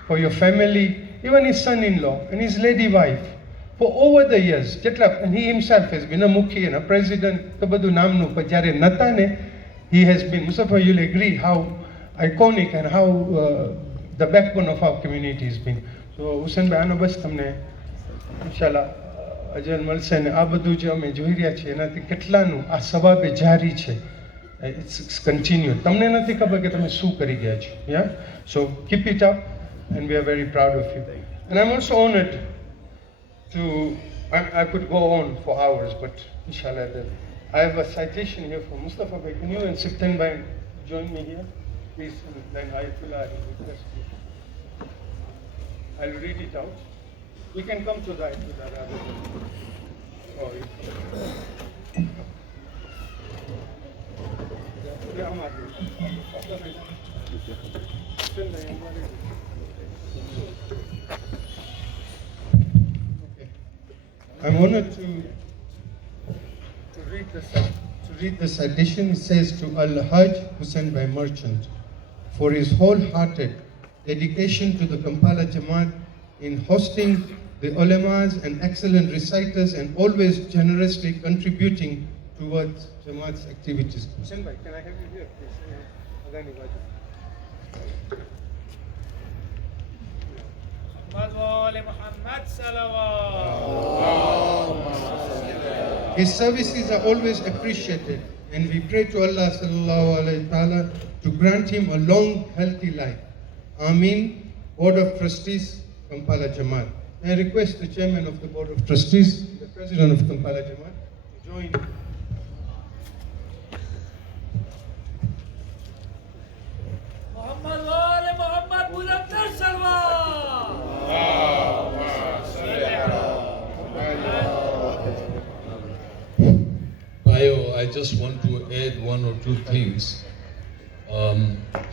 for your family, even his son-in-law and his lady wife. For over the years, and he himself has been a mukhi and a president, તો બધું નામનું, પણ જ્યારે નતા ને, he has been, Mustafa, you'll agree how iconic and how the backbone of our community has been. So Hussein Bhai, આનો બસ તમને ઇન્શાલ્લાહ અજર મળશે ને આ બધું જે અમે જોઈ રહ્યા છીએ એનાથી કેટલાનું આ સવાબે જારી છે. It's continued. તમને નથી ખબર કે તમે શું કરી ગયા છો. Yeah, so keep it up, and we are very proud of you. And I'm also honored to, I could go on for hours, but inshallah, I have a citation here from Mustafa Bhai. Can you and Siftan Bhai join me here, please? And then Ayatollah, I request you. I'll read it out. We can come to the Ayatollah rather than. Oh, I'm honored to read the citation. It says, to Al-Hajj Hussein Bhai Merchant, for his wholehearted dedication to the Kampala Jamaat in hosting the ulamas and excellent reciters, and always generously contributing towards Jamaat's activities. Hussein Bhai, can I have you here, please? His services are always appreciated, and we pray to Allah sallallahu alaihi ta'ala to grant him a long, healthy life. Ameen. Board of Trustees, Kampala Jamaat. I request the Chairman of the Board of Trustees, the President of Kampala Jamaat, to join. Muhammad Wale Muhammad Bulandar Salwa. I just want to add one or two things.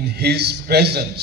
in his presence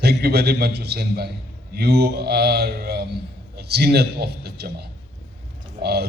Thank you very much, Hussein Bhai. You are zenith of the Jamaat.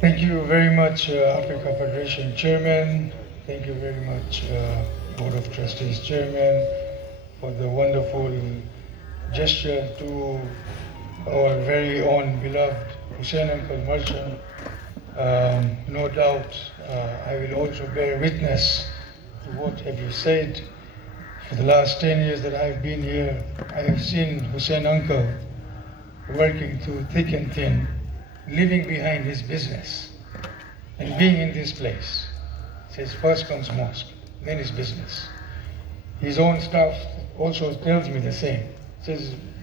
Thank you very much, Africa Federation Chairman. Thank you very much, Board of Trustees Chairman, for the wonderful gesture to our very own beloved Hussein Uncle Merchant. No doubt, I will also bear witness to what have you said. For the last 10 years that I've been here, I have seen Hussein Uncle working through thick and thin, living behind his business and being in this place. Says first comes mosque, then his business. His own staff also tells me the same. Says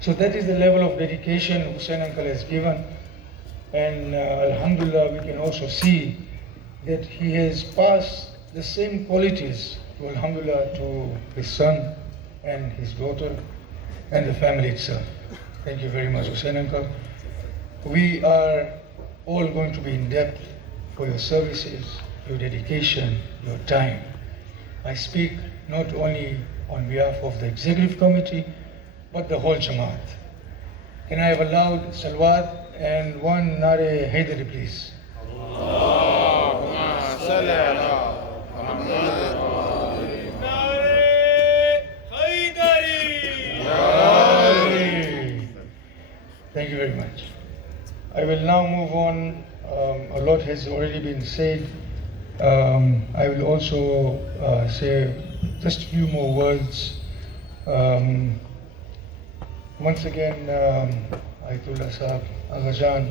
So that is the level of dedication Hussein Uncle has given, and Alhamdulillah we can also see that he has passed the same qualities to Alhamdulillah to his son and his daughter and the family itself. Thank you very much, Hussein Uncle. We are all going to be in debt for your services, your dedication, your time. I speak not only on behalf of the executive committee, but the whole Jamaat. Can I have a loud salawat and one Nare Haydari, please? Thank you very much. I will now move on. A lot has already been said. I will also say just a few more words. Once again, Ayatollah Sahab, Aghajan,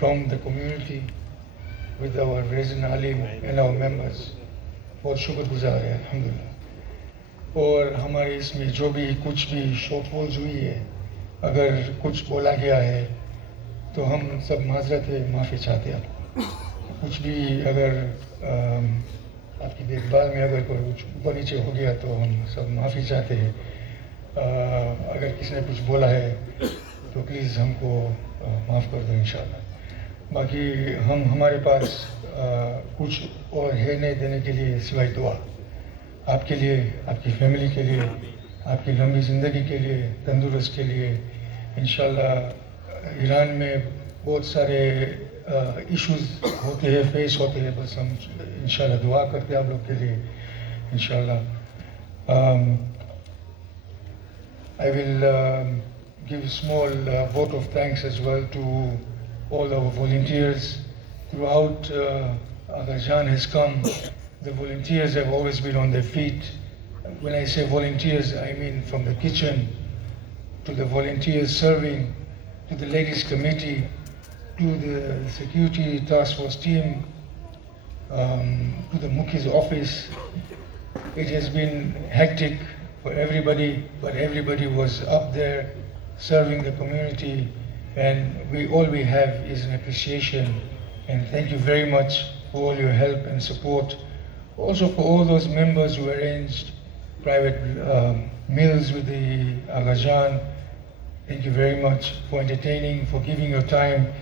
from the community with our resident alim and our members, بہت شکر گزار ہے الحمدللہ. اور ہماری اس میں جو بھی کچھ بھی شارٹ فالز ہوئی ہے، اگر کچھ بولا گیا ہے تو ہم سب معذرت ہے، معافی چاہتے ہیں. کچھ بھی اگر آپ کی دیکھ بھال میں اگر کوئی کچھ اوپر نیچے ہو گیا تو ہم سب معافی چاہتے ہیں. اگر کسی نے کچھ بولا ہے تو پلیز ہم کو معاف کر دو انشاءاللہ. باقی ہمارے پاس کچھ اور ہے نہیں دینے کے لیے سوائے دعا آپ کے لیے، آپ کی فیملی کے لیے، آپ کی لمبی زندگی کے لیے، تندرست کے لیے. انشاءاللہ ایران میں بہت سارے ایشوز ہوتے ہیں، فیس ہوتے ہیں، بس ہم انشاءاللہ دعا کرتے ہیں آپ لوگ کے لیے انشاءاللہ. I will give a small vote of thanks as well to all our volunteers. Throughout Agarjan has come, the volunteers have always been on their feet. When I say volunteers, I mean from the kitchen to the volunteers serving, to the ladies committee, to the security task force team, to the Muki's office. It has been hectic for everybody, but everybody was up there serving the community, and all we have is an appreciation. And thank you very much for all your help and support. Also for all those members who arranged private meals with the Agajan. Thank you very much for entertaining, for giving your time.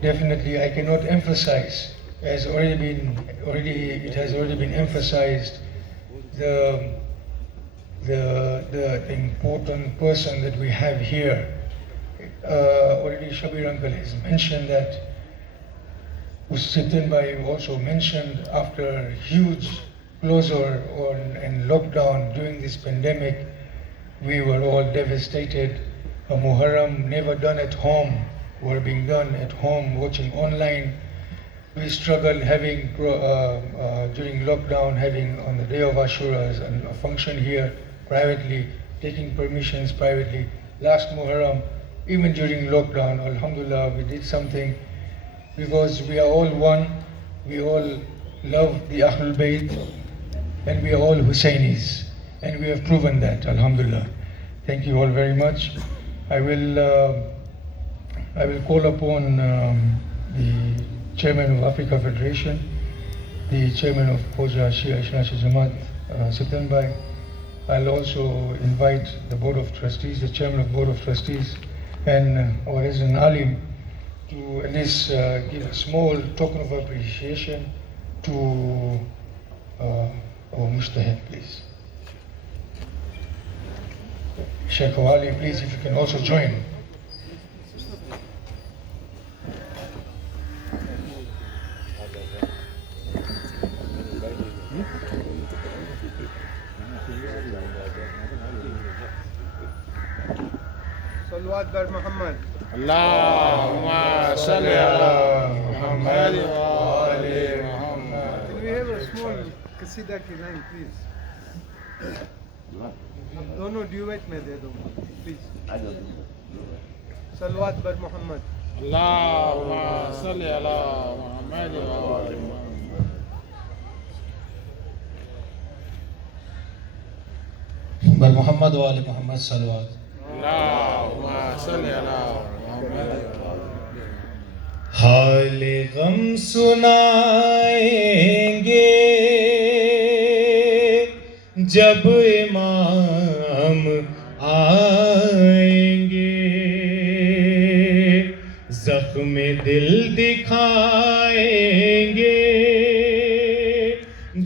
Definitely, I cannot emphasize, it has already been emphasized, the important person that we have here. Already Shabir uncle has mentioned that. Sitin Bhai also mentioned, after huge closure and lockdown during this pandemic, we were all devastated. A Muharram never done at home were being done at home, watching online. We struggled having during lockdown, having on the day of Ashura a function here privately, taking permissions privately. Last Muharram, even during lockdown, alhamdulillah, we did something, because we are all one, we all love the Ahlul Bayt, and we are all Hussainis, and we have proven that, alhamdulillah. Thank you all very much. I will call upon the Chairman of Africa Federation, the Chairman of Khoja Shia Ishnashi Jamaat, Sitin Bhai. I'll also invite the Board of Trustees, the Chairman of Board of Trustees, and our Resident Alim, to at least give a small token of appreciation to our Mujtahid, please. Sheikh Wali, please, if you can also join. صلوات بر محمد. اللهم صل على محمد وآل محمد. Can we have a small قصیدہ کی line please? دونوں deviate میں دے دو پلیز. صلوات بر محمد. اللهم صل على محمد وآل محمد. بر محمد و آل محمد صلوات. اللهم صل على محمد وآل محمد. حال غم سنائیں گے جب امام آئیں گے، زخم دل دکھائیں گے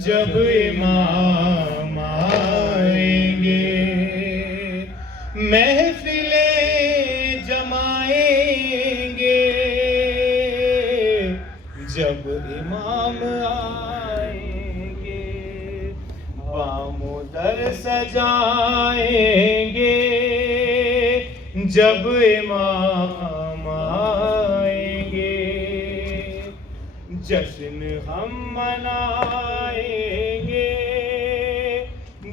جب امام آئیں گے، محفلیں جمائیں گے جب امام آئیں گے، بام و در سجائیں گے جب امام آئیں گے، جشن ہم منائیں گے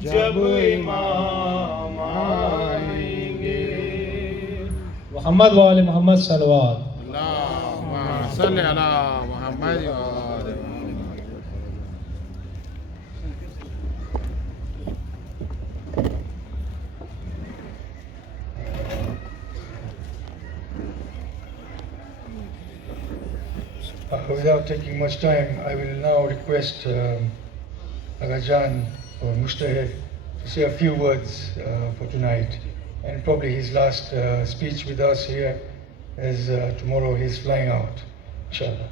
جب امام آئیں گے. محمد و آل محمد صلوات. اللهم صل على محمد وآل محمد. Without taking much time, I will now request Agajan or Mushtahid to say a few words for tonight, and probably his last speech with us here, as tomorrow he's flying out, inshallah.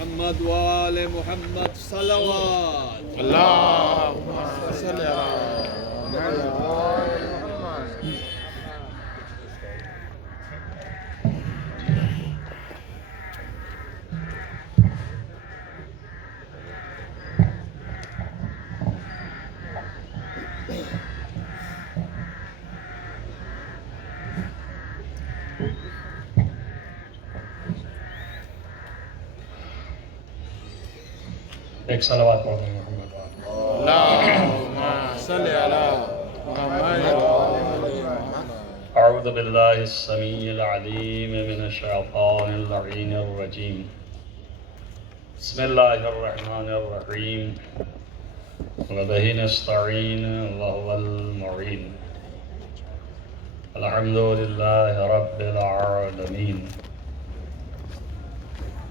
محمد وآل محمد صلوات اللهم صل على ایک صلوات پڑھ دیں محمد اللهم صل على محمد اعوذ باللہ السمیع العلیم من الشیطان اللعین الرجیم بسم اللہ الرحمن الرحیم وبہ نستعین وهو المعین الحمد للہ رب العالمین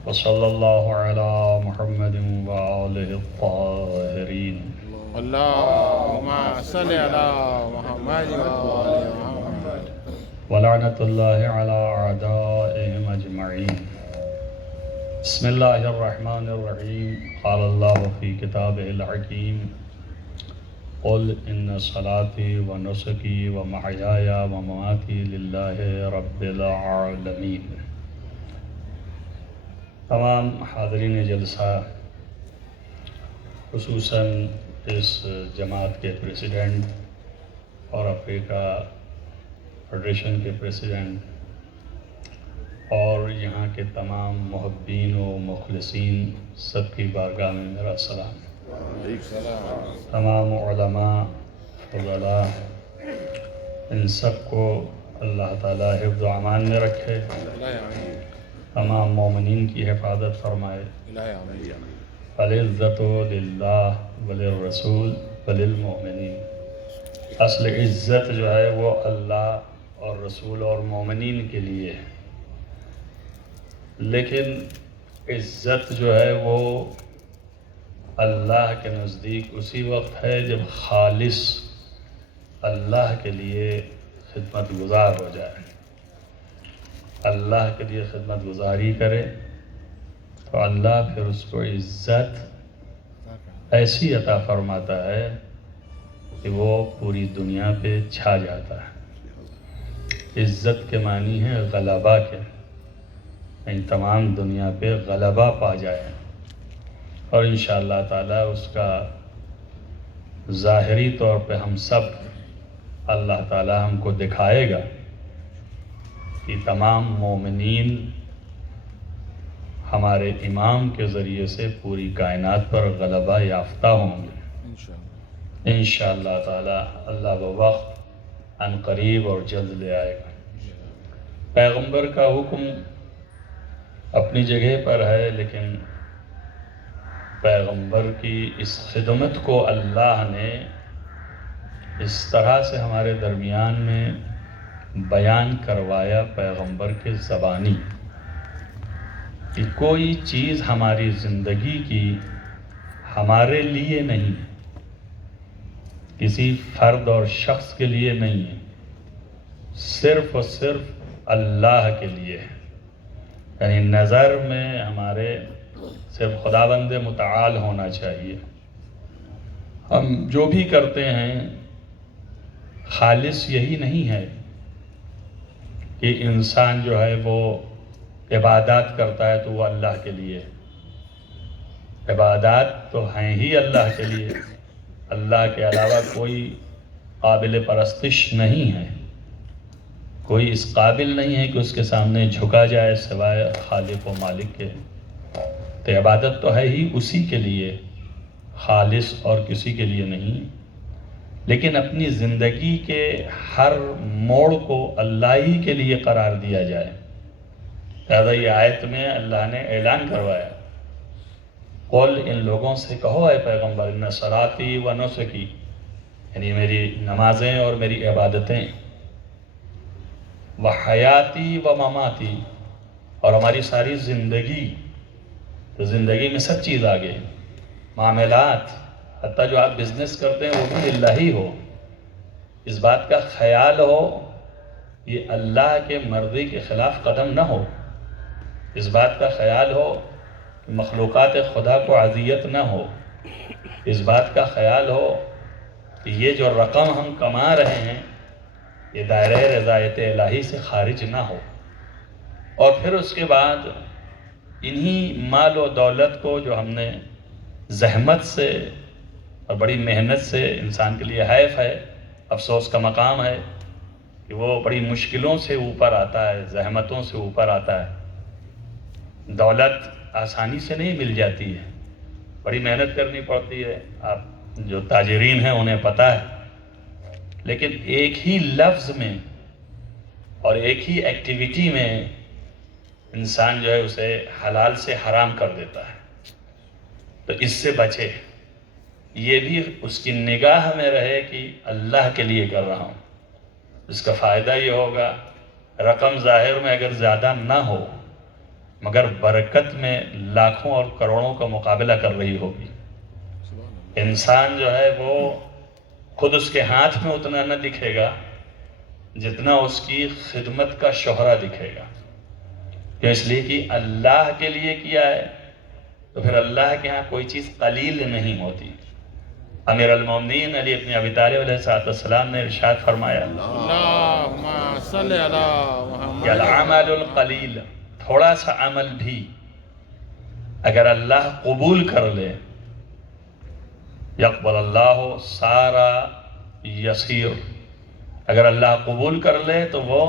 وصلی اللہ علی محمد وآلہ الطاہرین اللهم صل على محمد وآل محمد ولعنت اللہ علی اعدائهم اجمعین بسم اللہ الرحمن الرحیم قال اللہ فی کتابہ الحکیم قل ان صلاتی ونسکی ومحیای ومماتی للہ رب العالمین. تمام حاضرین جلسہ، خصوصاً اس جماعت کے پریزیڈنٹ اور افریقہ فیڈریشن کے پریزیڈنٹ اور یہاں کے تمام محبین و مخلصین، سب کی بارگاہ میں میرا سلام. تمام علماء، فضلاء، ان سب کو اللہ تعالیٰ حفظ و امان میں رکھے، تمام مومنین کی حفاظت فرمائے. العزت للہ وللرسول وللمؤمنین. اصل عزت جو ہے وہ اللہ اور رسول اور مومنین کے لیے ہے، لیکن عزت جو ہے وہ اللہ کے نزدیک اسی وقت ہے جب خالص اللہ کے لیے خدمت گزار ہو جائے، اللہ کے لیے خدمت گزاری کرے تو اللہ پھر اس کو عزت ایسی عطا فرماتا ہے کہ وہ پوری دنیا پہ چھا جاتا ہے. عزت کے معنی ہے غلبہ کے، یعنی تمام دنیا پہ غلبہ پا جائے، اور انشاءاللہ تعالی اس کا ظاہری طور پہ ہم سب اللہ تعالی ہم کو دکھائے گا کہ تمام مومنین ہمارے امام کے ذریعے سے پوری کائنات پر غلبہ یافتہ ہوں گے انشاءاللہ تعالی. اللہ بوقت عن قریب اور جلد لے آئے گا. پیغمبر کا حکم اپنی جگہ پر ہے، لیکن پیغمبر کی اس خدمت کو اللہ نے اس طرح سے ہمارے درمیان میں بیان کروایا پیغمبر کے زبانی کہ کوئی چیز ہماری زندگی کی ہمارے لیے نہیں ہے، کسی فرد اور شخص کے لیے نہیں ہے، صرف اور صرف اللہ کے لیے ہے. یعنی نظر میں ہمارے صرف خداوند متعال ہونا چاہیے. ہم جو بھی کرتے ہیں خالص یہی نہیں ہے کہ انسان جو ہے وہ عبادات کرتا ہے تو وہ اللہ کے لیے. عبادات تو ہیں ہی اللہ کے لیے، اللہ کے علاوہ کوئی قابل پرستش نہیں ہے، کوئی اس قابل نہیں ہے کہ اس کے سامنے جھکا جائے سوائے خالق و مالک کے. تو عبادت تو ہے ہی اسی کے لیے، خالص اور کسی کے لیے نہیں. لیکن اپنی زندگی کے ہر موڑ کو اللہ ہی کے لیے قرار دیا جائے. لہذا یہ آیت میں اللہ نے اعلان کروایا، قل ان لوگوں سے کہو اے پیغمبر، ان صلاتی و نسکی، یعنی میری نمازیں اور میری عبادتیں، و حیاتی و مماتی، اور ہماری ساری زندگی، تو زندگی میں سب چیز آگے، معاملات، حتیٰ جو آپ بزنس کرتے ہیں وہ بھی الہی ہو، اس بات کا خیال ہو یہ اللہ کے مرضی کے خلاف قدم نہ ہو، اس بات کا خیال ہو کہ مخلوقات خدا کو اذیت نہ ہو، اس بات کا خیال ہو کہ یہ جو رقم ہم کما رہے ہیں یہ دائرہ رضایت الہی سے خارج نہ ہو. اور پھر اس کے بعد انہی مال و دولت کو جو ہم نے زحمت سے اور بڑی محنت سے، انسان کے لیے حیف ہے، افسوس کا مقام ہے کہ وہ بڑی مشکلوں سے اوپر آتا ہے، زحمتوں سے اوپر آتا ہے. دولت آسانی سے نہیں مل جاتی ہے، بڑی محنت کرنی پڑتی ہے، آپ جو تاجرین ہیں انہیں پتہ ہے. لیکن ایک ہی لفظ میں اور ایک ہی ایکٹیویٹی میں انسان جو ہے اسے حلال سے حرام کر دیتا ہے. تو اس سے بچے، یہ بھی اس کی نگاہ میں رہے کہ اللہ کے لیے کر رہا ہوں. اس کا فائدہ یہ ہوگا، رقم ظاہر میں اگر زیادہ نہ ہو مگر برکت میں لاکھوں اور کروڑوں کا مقابلہ کر رہی ہوگی. انسان جو ہے وہ خود اس کے ہاتھ میں اتنا نہ دکھے گا جتنا اس کی خدمت کا شہرہ دکھے گا. اس لیے کہ اللہ کے لیے کیا ہے تو پھر اللہ کے ہاں کوئی چیز قلیل نہیں ہوتی. امیر المومنین علی ابن ابی طالب علیہ السلام نے ارشاد فرمایا، اللہم صلی علی محمد، کہ العمل القلیل، تھوڑا سا عمل بھی اگر اللہ قبول کر لے، یقبل اللہ سارا یسیر، اگر اللہ قبول کر لے تو وہ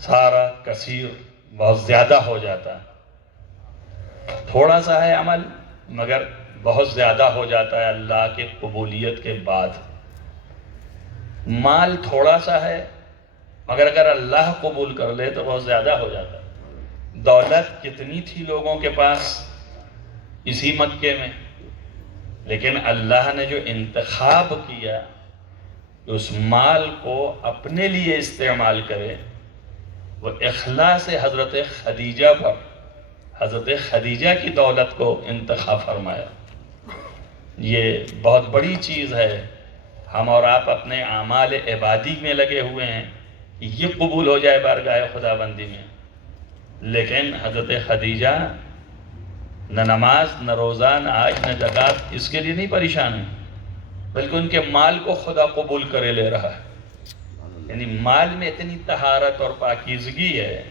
سارا کثیر، بہت زیادہ ہو جاتا ہے. تھوڑا سا ہے عمل مگر بہت زیادہ ہو جاتا ہے اللہ کی قبولیت کے بعد. مال تھوڑا سا ہے مگر اگر اللہ قبول کر لے تو بہت زیادہ ہو جاتا ہے. دولت کتنی تھی لوگوں کے پاس اسی مکے میں، لیکن اللہ نے جو انتخاب کیا کہ اس مال کو اپنے لیے استعمال کرے، وہ اخلاص حضرت خدیجہ پر، حضرت خدیجہ کی دولت کو انتخاب فرمایا. یہ بہت بڑی چیز ہے. ہم اور آپ اپنے اعمال عبادی میں لگے ہوئے ہیں کہ یہ قبول ہو جائے بارگاہ خدا بندی میں، لیکن حضرت خدیجہ نہ نماز، نہ روزہ، نہ حج، نہ زکوٰۃ اس کے لیے نہیں پریشان ہے، بلکہ ان کے مال کو خدا قبول کرے لے رہا ہے. یعنی مال میں اتنی طہارت اور پاکیزگی ہے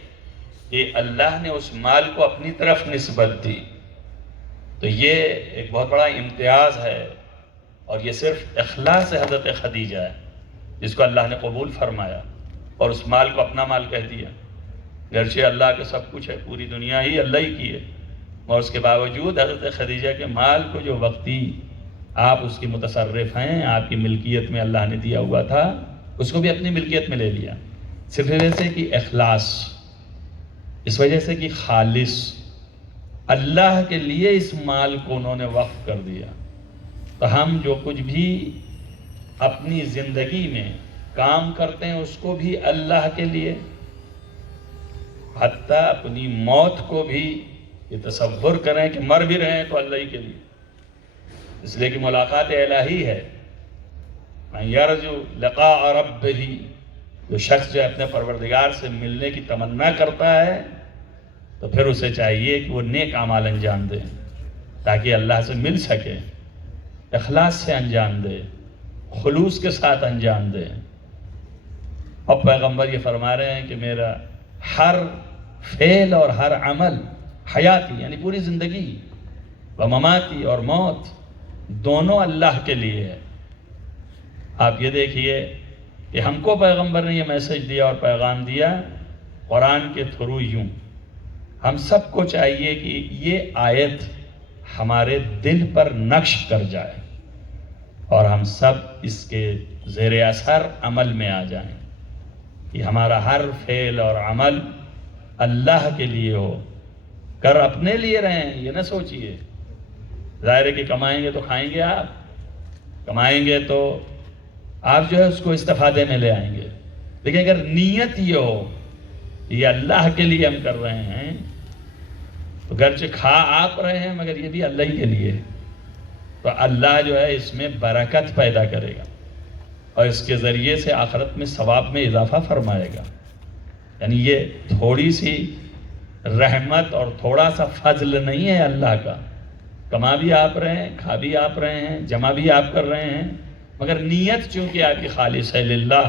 کہ اللہ نے اس مال کو اپنی طرف نسبت دی. تو یہ ایک بہت بڑا امتیاز ہے، اور یہ صرف اخلاص حضرت خدیجہ ہے جس کو اللہ نے قبول فرمایا اور اس مال کو اپنا مال کہہ دیا. گرچہ اللہ کے سب کچھ ہے، پوری دنیا ہی اللہ ہی کی ہے، اور اس کے باوجود حضرت خدیجہ کے مال کو جو وقتی آپ اس کی متصرف ہیں، آپ کی ملکیت میں اللہ نے دیا ہوا تھا، اس کو بھی اپنی ملکیت میں لے لیا. صرف اس وجہ سے کہ اخلاص، اس وجہ سے کہ خالص اللہ کے لیے اس مال کو انہوں نے وقف کر دیا. تو ہم جو کچھ بھی اپنی زندگی میں کام کرتے ہیں اس کو بھی اللہ کے لیے، حتیٰ اپنی موت کو بھی یہ تصور کریں کہ مر بھی رہے ہیں تو اللہ ہی کے لیے، اس لیے کہ ملاقات الہی ہے. من یرجو لقاء ربہ، جو شخص جو اپنے پروردگار سے ملنے کی تمنا کرتا ہے تو پھر اسے چاہیے کہ وہ نیک اعمال انجام دے تاکہ اللہ سے مل سکے، اخلاص سے انجام دے، خلوص کے ساتھ انجام دے. اب پیغمبر یہ فرما رہے ہیں کہ میرا ہر فعل اور ہر عمل، حیاتی یعنی پوری زندگی، و مماتی اور موت، دونوں اللہ کے لیے ہے. آپ یہ دیکھیے کہ ہم کو پیغمبر نے یہ میسج دیا اور پیغام دیا قرآن کے تھرو. یوں ہم سب کو چاہیے کہ یہ آیت ہمارے دل پر نقش کر جائے. اور ہم سب اس کے زیر اثر عمل میں آ جائیں کہ ہمارا ہر فعل اور عمل اللہ کے لیے ہو. کر اپنے لیے رہیں یہ نہ سوچیے. ظاہر ہے کہ کمائیں گے تو کھائیں گے آپ, کمائیں گے تو آپ جو ہے اس کو استفادے میں لے آئیں گے. لیکن اگر نیت یہ ہو یہ اللہ کے لیے ہم کر رہے ہیں تو گرچہ کھا آپ رہے ہیں مگر یہ بھی اللہ ہی کے لیے, تو اللہ جو ہے اس میں برکت پیدا کرے گا اور اس کے ذریعے سے آخرت میں ثواب میں اضافہ فرمائے گا. یعنی یہ تھوڑی سی رحمت اور تھوڑا سا فضل نہیں ہے اللہ کا. کما بھی آپ رہے ہیں, کھا بھی آپ رہے ہیں, جمع بھی آپ کر رہے ہیں, مگر نیت چونکہ آپ کی خالص ہے للہ,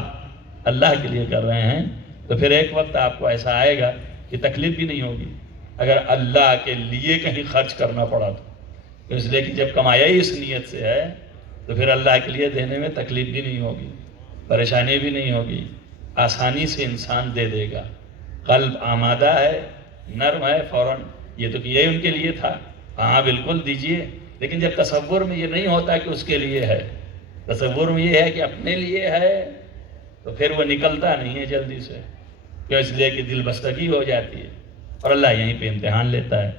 اللہ کے لیے کر رہے ہیں, تو پھر ایک وقت آپ کو ایسا آئے گا کہ تکلیف بھی نہیں ہوگی اگر اللہ کے لیے کہیں خرچ کرنا پڑا تو اس لیے کہ جب کمایا ہی اس نیت سے ہے تو پھر اللہ کے لیے دینے میں تکلیف بھی نہیں ہوگی, پریشانی بھی نہیں ہوگی, آسانی سے انسان دے دے گا. قلب آمادہ ہے, نرم ہے, فوراً یہ تو کہ یہ ان کے لیے تھا, ہاں بالکل دیجئے. لیکن جب تصور میں یہ نہیں ہوتا کہ اس کے لیے ہے, تصور میں یہ ہے کہ اپنے لیے ہے, تو پھر وہ نکلتا نہیں ہے جلدی سے, کیوں؟ اس لیے کہ دل بستگی ہو جاتی ہے اور اللہ یہیں پہ امتحان لیتا ہے.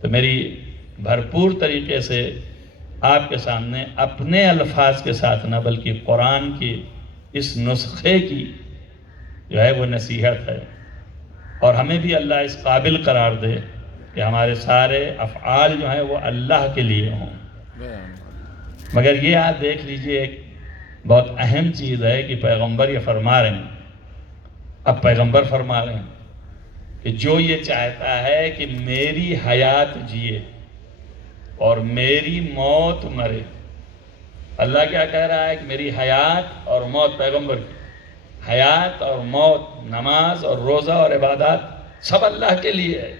تو میری بھرپور طریقے سے آپ کے سامنے اپنے الفاظ کے ساتھ نہ بلکہ قرآن کی اس نسخے کی جو ہے وہ نصیحت ہے, اور ہمیں بھی اللہ اس قابل قرار دے کہ ہمارے سارے افعال جو ہیں وہ اللہ کے لیے ہوں. مگر یہ آپ دیکھ لیجئے ایک بہت اہم چیز ہے کہ پیغمبر یہ فرما رہے ہیں, اب پیغمبر فرما رہے ہیں کہ جو یہ چاہتا ہے کہ میری حیات جیے اور میری موت مرے. اللہ کیا کہہ رہا ہے کہ میری حیات اور موت, پیغمبر کی حیات اور موت, نماز اور روزہ اور عبادات سب اللہ کے لیے ہے.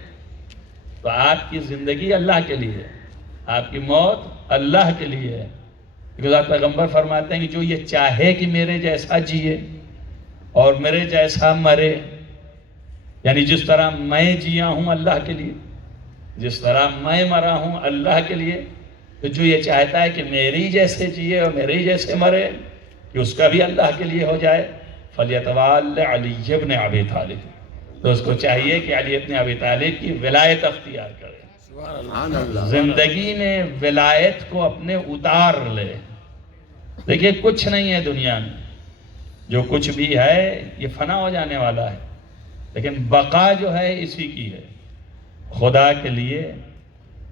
تو آپ کی زندگی اللہ کے لیے ہے, آپ کی موت اللہ کے لیے ہے. کیونکہ پیغمبر فرماتے ہیں کہ جو یہ چاہے کہ میرے جیسا جیے اور میرے جیسا مرے, یعنی جس طرح میں جیا ہوں اللہ کے لیے, جس طرح میں مرا ہوں اللہ کے لیے, تو جو یہ چاہتا ہے کہ میری جیسے جیے اور میرے جیسے مرے کہ اس کا بھی اللہ کے لیے ہو جائے, فَلْيَتَوَلَّ عَلِيَّ بْنِ أَبِي طالب, تو اس کو چاہیے کہ علی ابن ابی طالب کی ولایت اختیار کرے, زندگی میں ولایت کو اپنے اتار لے. دیکھیے کچھ نہیں ہے دنیا میں, جو کچھ بھی ہے یہ فنا ہو جانے والا ہے, لیکن بقا جو ہے اسی کی ہے. خدا کے لیے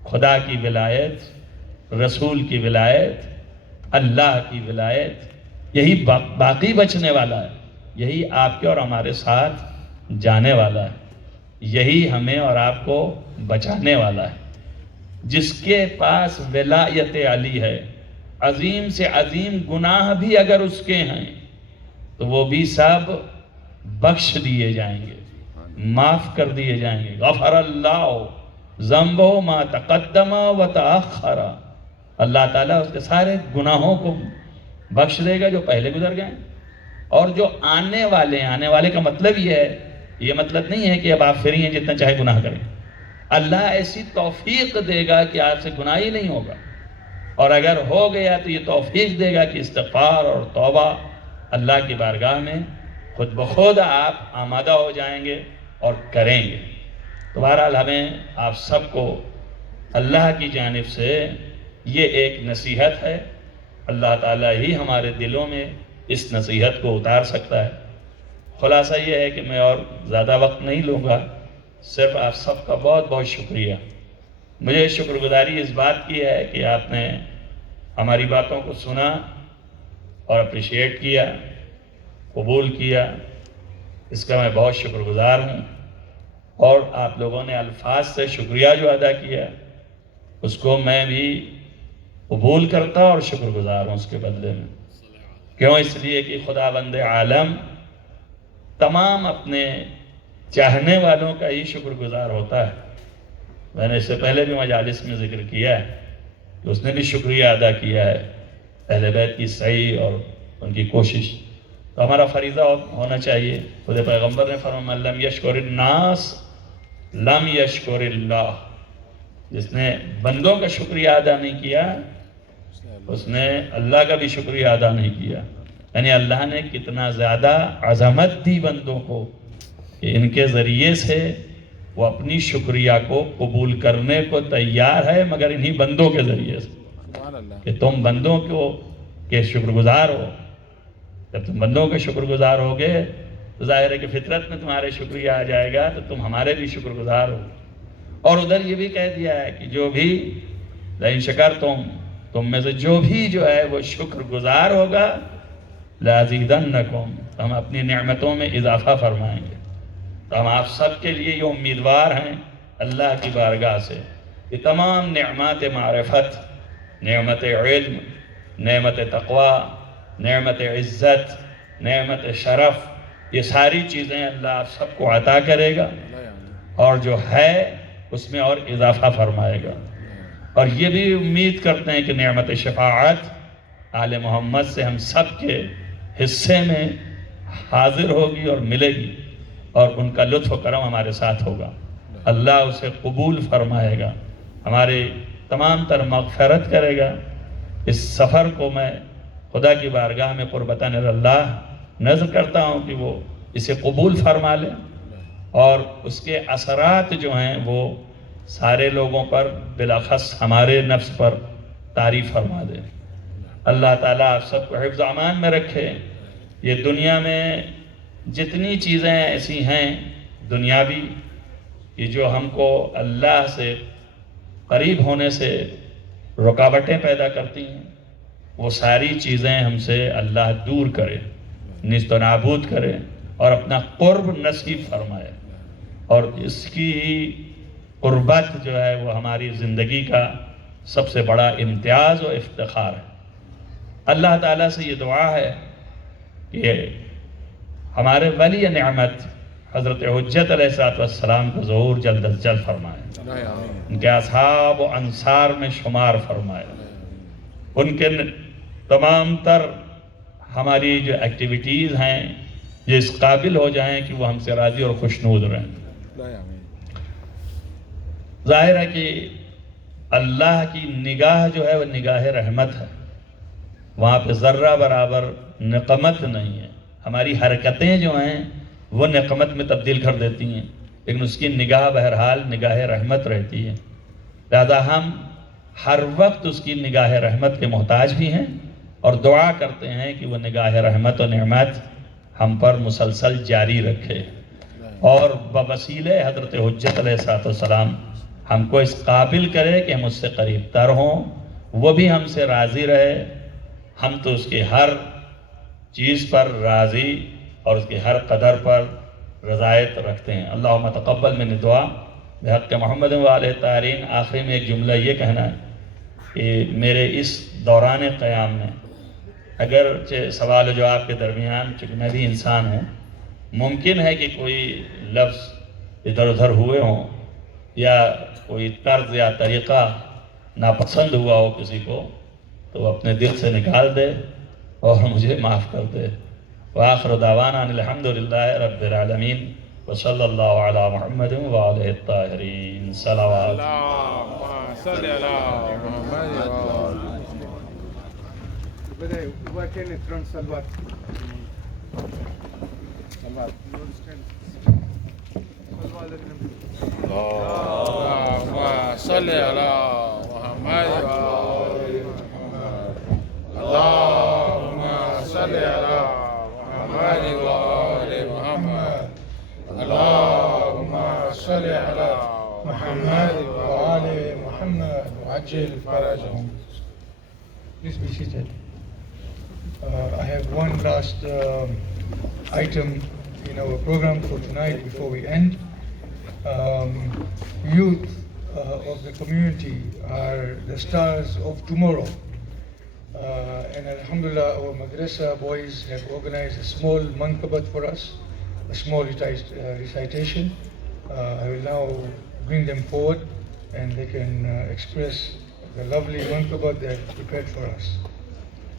خدا کی ولایت, رسول کی ولایت, اللہ کی ولایت, یہی باقی بچنے والا ہے, یہی آپ کے اور ہمارے ساتھ جانے والا ہے, یہی ہمیں اور آپ کو بچانے والا ہے. جس کے پاس ولایت علی ہے, عظیم سے عظیم گناہ بھی اگر اس کے ہیں تو وہ بھی سب بخش دیے جائیں گے, معاف کر دیے جائیں گے. غفر اللہ ذنبہ ما تقدم و تاخر, اللہ تعالیٰ اس کے سارے گناہوں کو بخش دے گا جو پہلے گزر گئے اور جو آنے والے ہیں. آنے والے کا مطلب یہ ہے, یہ مطلب نہیں ہے کہ اب آپ فری ہیں جتنا چاہے گناہ کریں. اللہ ایسی توفیق دے گا کہ آپ سے گناہ ہی نہیں ہوگا, اور اگر ہو گیا تو یہ توفیق دے گا کہ استغفار اور توبہ اللہ کی بارگاہ میں خود بخود آپ آمادہ ہو جائیں گے اور کریں گے. تو بہرحال ہمیں آپ سب کو اللہ کی جانب سے یہ ایک نصیحت ہے, اللہ تعالیٰ ہی ہمارے دلوں میں اس نصیحت کو اتار سکتا ہے. خلاصہ یہ ہے کہ میں اور زیادہ وقت نہیں لوں گا, صرف آپ سب کا بہت بہت شکریہ. مجھے شکر گزاری اس بات کی ہے کہ آپ نے ہماری باتوں کو سنا اور اپریشیٹ کیا, قبول کیا, اس کا میں بہت شکر گزار ہوں. اور آپ لوگوں نے الفاظ سے شکریہ جو ادا کیا اس کو میں بھی قبول کرتا اور شکر گزار ہوں اس کے بدلے میں. کیوں؟ اس لیے کہ خدا بند عالم تمام اپنے چاہنے والوں کا ہی شکر گزار ہوتا ہے. میں نے اس سے پہلے بھی مجالس میں ذکر کیا ہے کہ اس نے بھی شکریہ ادا کیا ہے اہل بیت کی سعی اور ان کی کوشش. تو ہمارا فریضہ ہونا چاہیے. خود پیغمبر نے فرمایا من لم یشکر الناس لم یشکر اللہ, جس نے بندوں کا شکریہ ادا نہیں کیا اس نے اللہ کا بھی شکریہ ادا نہیں کیا. یعنی اللہ نے کتنا زیادہ عظمت دی بندوں کو کہ ان کے ذریعے سے وہ اپنی شکریہ کو قبول کرنے کو تیار ہے، مگر انہی بندوں کے ذریعے سے، کہ تم بندوں کے شکر گزار ہو. جب تم بندوں کے شکر گزار ہوگے تو ظاہر ہے کہ فطرت میں تمہارے شکریہ آ جائے گا، تو تم ہمارے بھی شکر گزار ہو. اور ادھر یہ بھی کہہ دیا ہے کہ جو بھی لئن شکرتم، تم میں سے جو بھی جو ہے وہ شکر گزار ہوگا، لازیدنکم، ہم اپنی نعمتوں میں اضافہ فرمائیں گے. تو ہم آپ سب کے لیے یہ امیدوار ہیں اللہ کی بارگاہ سے کہ تمام نعمت معرفت، نعمت علم، نعمت تقوی، نعمت عزت، نعمت شرف، یہ ساری چیزیں اللہ آپ سب کو عطا کرے گا، اور جو ہے اس میں اور اضافہ فرمائے گا. اور یہ بھی امید کرتے ہیں کہ نعمت شفاعت آل محمد سے ہم سب کے حصے میں حاضر ہوگی اور ملے گی، اور ان کا لطف و کرم ہمارے ساتھ ہوگا. اللہ اسے قبول فرمائے گا، ہمارے تمام تر مغفرت کرے گا. اس سفر کو میں خدا کی بارگاہ میں قربتاً اللہ نذر کرتا ہوں کہ وہ اسے قبول فرما لے، اور اس کے اثرات جو ہیں وہ سارے لوگوں پر، بالاخص ہمارے نفس پر طاری فرما دے. اللہ تعالیٰ آپ سب کو حفظ و امان میں رکھے. یہ دنیا میں جتنی چیزیں ایسی ہیں دنیاوی کہ جو ہم کو اللہ سے قریب ہونے سے رکاوٹیں پیدا کرتی ہیں، وہ ساری چیزیں ہم سے اللہ دور کرے، نیست و نابود کرے، اور اپنا قرب نصیب فرمائے. اور اس کی قربت جو ہے وہ ہماری زندگی کا سب سے بڑا امتیاز و افتخار ہے. اللہ تعالیٰ سے یہ دعا ہے کہ ہمارے ولی نعمت حضرت حجت علیہ السلام کو ظہور جلد از جلد فرمائے، ان کے اصحاب و انصار میں شمار فرمائے، ان کے تمام تر ہماری جو ایکٹیویٹیز ہیں یہ اس قابل ہو جائیں کہ وہ ہم سے راضی اور خوشنود رہیں. ظاہر ہے کہ اللہ کی نگاہ جو ہے وہ نگاہ رحمت ہے، وہاں پہ ذرہ برابر نقمت نہیں ہے. ہماری حرکتیں جو ہیں وہ نقمت میں تبدیل کر دیتی ہیں، لیکن اس کی نگاہ بہرحال نگاہ رحمت رہتی ہے. لہذا ہم ہر وقت اس کی نگاہ رحمت کے محتاج بھی ہیں، اور دعا کرتے ہیں کہ وہ نگاہ رحمت و نعمت ہم پر مسلسل جاری رکھے، اور بوسیلہ حضرت حجت علیہ السلام ہم کو اس قابل کرے کہ ہم اس سے قریب تر ہوں، وہ بھی ہم سے راضی رہے. ہم تو اس کے ہر چیز پر راضی اور اس کے ہر قدر پر رضایت رکھتے ہیں. اللہم تقبل من دعا بحق محمد وآلہ الطاہرین. آخری میں ایک جملہ یہ کہنا ہے کہ میرے اس دوران قیام میں اگرچہ سوال و جواب کے درمیان، چونکہ میں بھی انسان ہوں، ممکن ہے کہ کوئی لفظ ادھر ادھر ہوئے ہوں، یا کوئی طرز یا طریقہ ناپسند ہوا ہو کسی کو، تو وہ اپنے دل سے نکال دے اور مجھے معاف کر دے. وآخر دعوانا ان الحمدللہ رب العالمین وصلی اللہ علی محمد وآلہ الطاہرین. صلوات. اللهم صل على محمد. اللهم صل على محمد. اللهم صل على محمد وآل محمد. اللهم صل على محمد وآل محمد وعجل فرجهم. Please be seated. I have one last item in our program for tonight before we end. Youth of the community are the stars of tomorrow. And alhamdulillah, our madrasa boys have organized a small manqabat for us, a small recitation. I will now bring them forward and they can express the lovely manqabat they have prepared for us.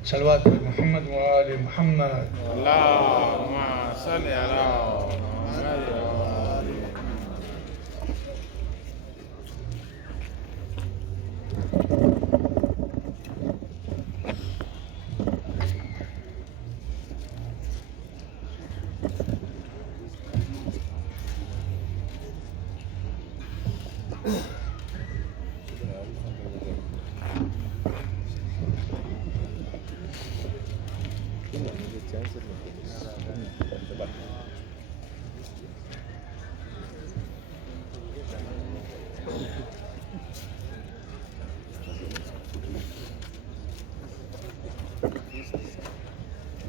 Salawat Muhammad wa ali Muhammad. اللهم صل على محمد.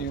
you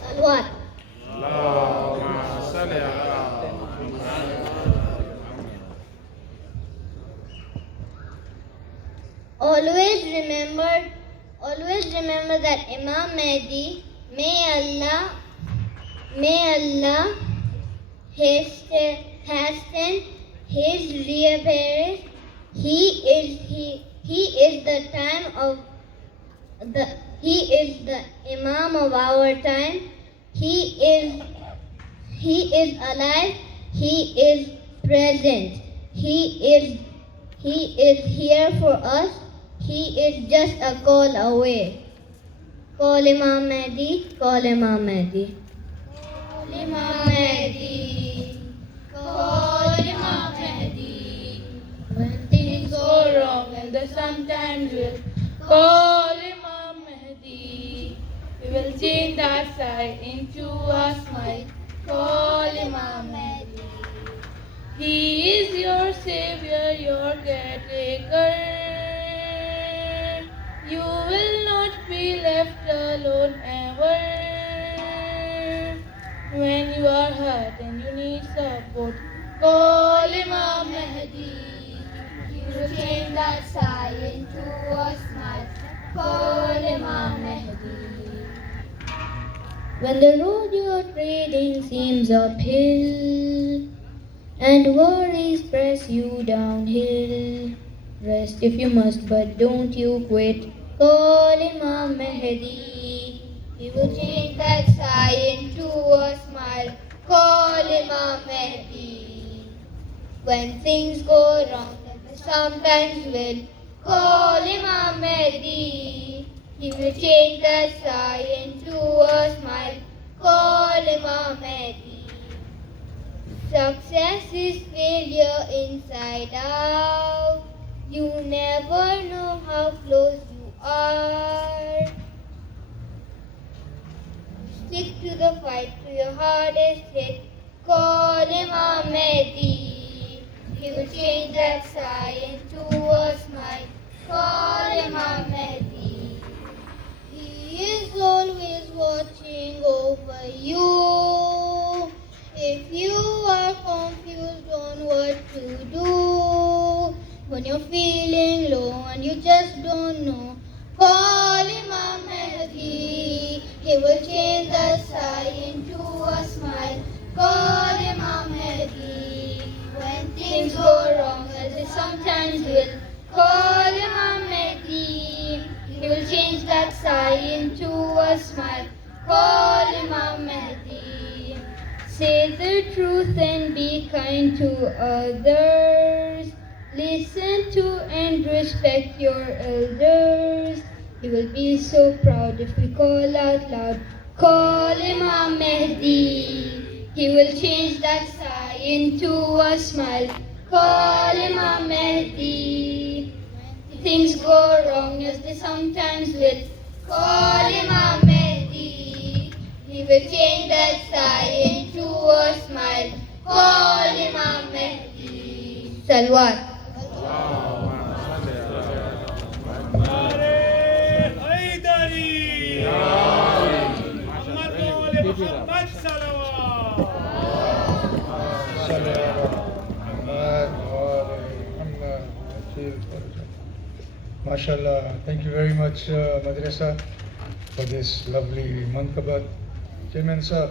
Salawat. اللهم صل على Always remember that Imam Mahdi, may Allah hasten his reappearance. He is the Imam of our time. He is alive. He is present. He is here for us. He is just a call away. Call Imam Mahdi, call Imam Mahdi. Call Imam Mahdi, call Imam Mahdi. When things go wrong, and they sometimes will, call Imam Mahdi. We will change that sigh into a smile. Call Imam Mahdi. He is your savior, your caretaker. You will not be left alone ever. When you are hurt and you need support, call Imam Mahdi. He will change that sigh into a smile. Call Imam Mahdi. When the road you're treading seems uphill and worries press you downhill, rest if you must, but don't you quit. Call Imam Mahdi. He will change that sigh into a smile. Call Imam Mahdi. When things go wrong, and they sometimes will, call Imam Mahdi. He will change that sigh into a smile. Call Imam Mahdi. Success is failure inside out. You never know how close you are. Stick to the fight to your hardest hit. Call Imam Mahdi. He will change that sigh into a smile. Call Imam Mahdi. He is always watching over you. If you are confused on what to do, when you're feeling low and you just don't know, call Imam Mahdi. He will change the sigh into a smile. Call Imam Mahdi. When things go wrong, as they sometimes will, call Imam Mahdi. He will change that sigh into a smile. Call Imam Mahdi. Say the truth and be kind to others. Listen to and respect your elders. He will be so proud if we call out loud. Call Imam Mahdi. He will change that sigh into a smile. Call Imam Mahdi. When things go wrong, as they sometimes will, call Imam Mahdi. He will change that sigh into a smile. Call Imam Mahdi. Salawat. MashaAllah. Thank you very much, Madrasa, for this lovely mankabat. Chairman sir,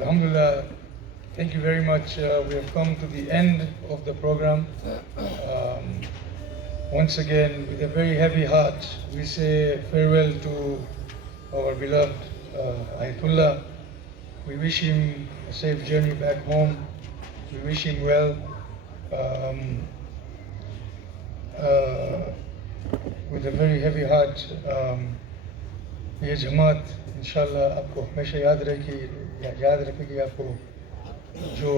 Alhamdulillah. Thank you very much. We have come to the end of the program. Once again, with a very heavy heart, we say farewell to our beloved Ayatullah. We wish him a safe journey back home. We wish him well. with a very heavy heart. یہ جماعت انشاءاللہ آپ کو ہمیشہ یاد رکھے گی آپ کو جو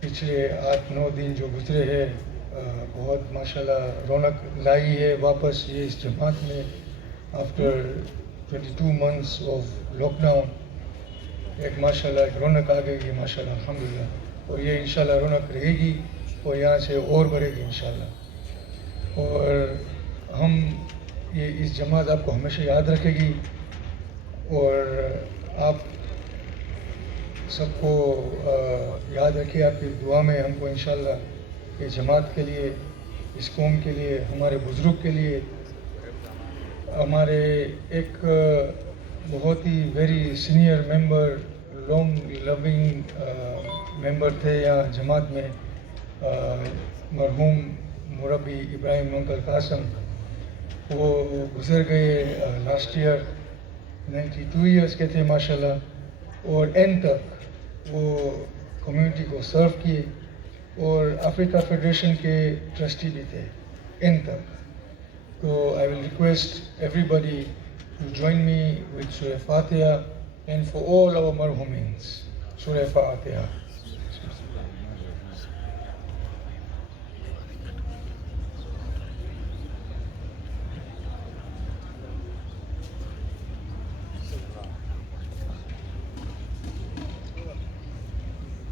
پچھلے 8-9 دن جو گزرے ہیں بہت ماشاءاللہ رونق لائی ہے واپس یہ اس جماعت میں after 22 months of lockdown. ایک ماشاءاللہ ایک رونق آ گئی ہے ماشاءاللہ الحمدللہ, اور یہ انشاءاللہ رونق رہے گی اور یہاں سے اور بڑھے گی انشاءاللہ. اور ہم یہ اس جماعت آپ کو ہمیشہ یاد رکھے گی, اور آپ سب کو یاد رکھے آپ کی دعا میں ہم کو انشاءاللہ یہ جماعت کے لیے, اس قوم کے لیے, ہمارے بزرگ کے لیے. ہمارے ایک بہت he very senior member, long لونگ ممبر تھے یہاں جماعت میں, مرحوم مربی ابراہیم انکل قاسم. وہ گزر گئے لاسٹ ایئر, 92 ایئرس کے تھے ماشاءاللہ, اور اینڈ تک وہ کمیونٹی کو سرو کیے, اور افریقہ فیڈریشن کے ٹرسٹی بھی تھے اینڈ تک. تو I will request everybody to join me with سورہ فاتحہ اینڈ فار آل آور مرحومینس. سورہ فاتحہ.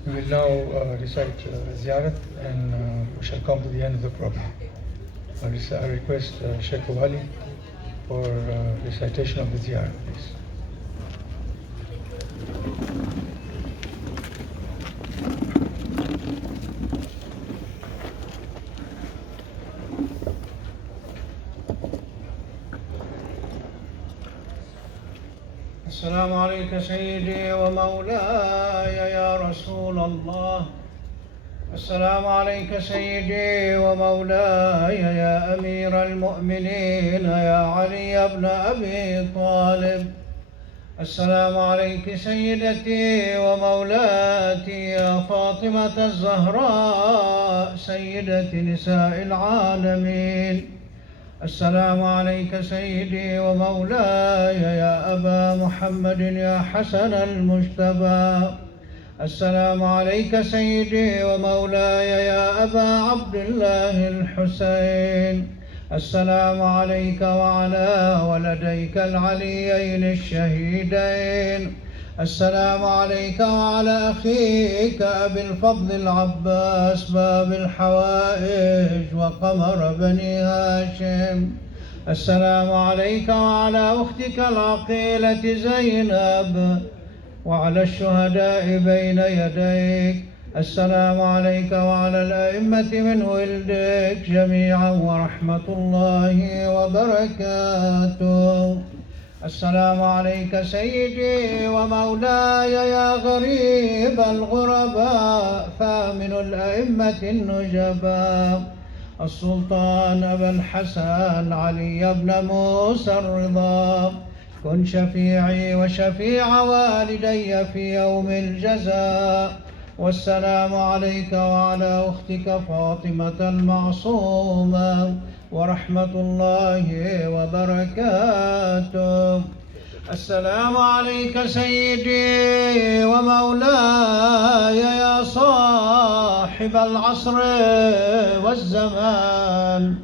We will now recite Ziyarat, and we shall come to the end of the program. I request Sheikh Wali for recitation of the Ziyarat, please. السلام عليك سيدي ومولاي يا رسول الله. السلام عليك سيدي ومولاي يا أمير المؤمنين يا علي بن أبي طالب. السلام عليك سيدتي ومولاتي يا فاطمة الزهراء سيدة نساء العالمين. السلام عليك سيدي ومولاي يا أبا محمد يا حسن المجتبى. السلام عليك سيدي ومولاي يا أبا عبد الله الحسين. السلام عليك وعلى ولديك العليين الشهيدين. السلام عليك وعلى أخيك أبي الفضل العباس باب الحوائج وقمر بني هاشم. السلام عليك وعلى أختك العقيلة زينب وعلى الشهداء بين يديك. السلام عليك وعلى الأئمة من ولدك جميعا ورحمة الله وبركاته. السلام عليك سيدي ومولاي يا غريب الغرباء ثامن الأئمة النجباء السلطان أبا الحسن علي بن موسى الرضا. كن شفيعي وشفيع والدي في يوم الجزاء. والسلام عليك وعلى أختك فاطمة المعصومة ورحمة الله وبركاته. السلام عليك سيدي ومولاي يا صاحب العصر والزمان.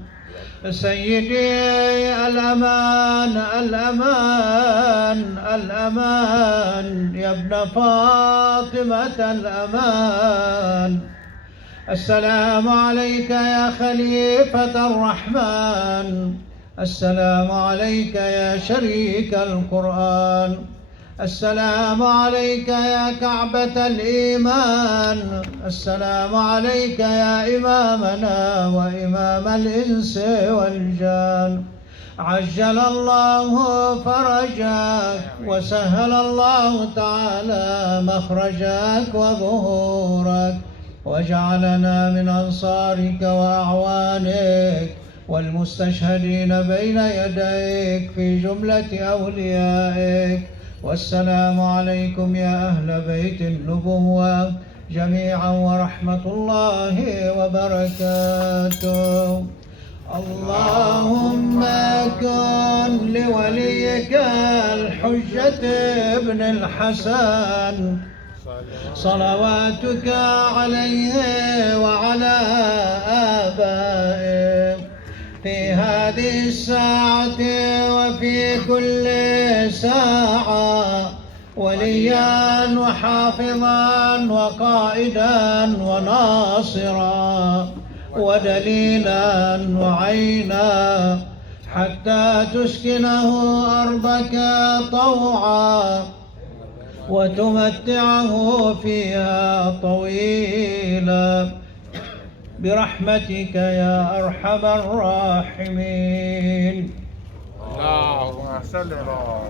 سيدي الأمان الأمان الأمان يا ابن فاطمة الأمان. السلام عليك يا خليفة الرحمن. السلام عليك يا شريك القرآن. السلام عليك يا كعبة الإيمان. السلام عليك يا إمامنا وإمام الإنس والجان. عجل الله فرجك وسهل الله تعالى مخرجك وظهورك واجعلنا من أنصارك وأعوانك والمستشهدين بين يديك في جملة أوليائك. والسلام عليكم يا أهل بيت النبوة جميعا ورحمة الله وبركاته. اللهم كن لوليك الحجة ابن الحسن صلواتك عليه وعلى آبائه في هذه الساعة وفي كل ساعة وليا وحافظا وقائدا وناصرا ودليلا وعينا حتى تسكنه أرضك طوعا وتمتعه فيها طويلا برحمتك يا أرحم الراحمين. اللهم صل على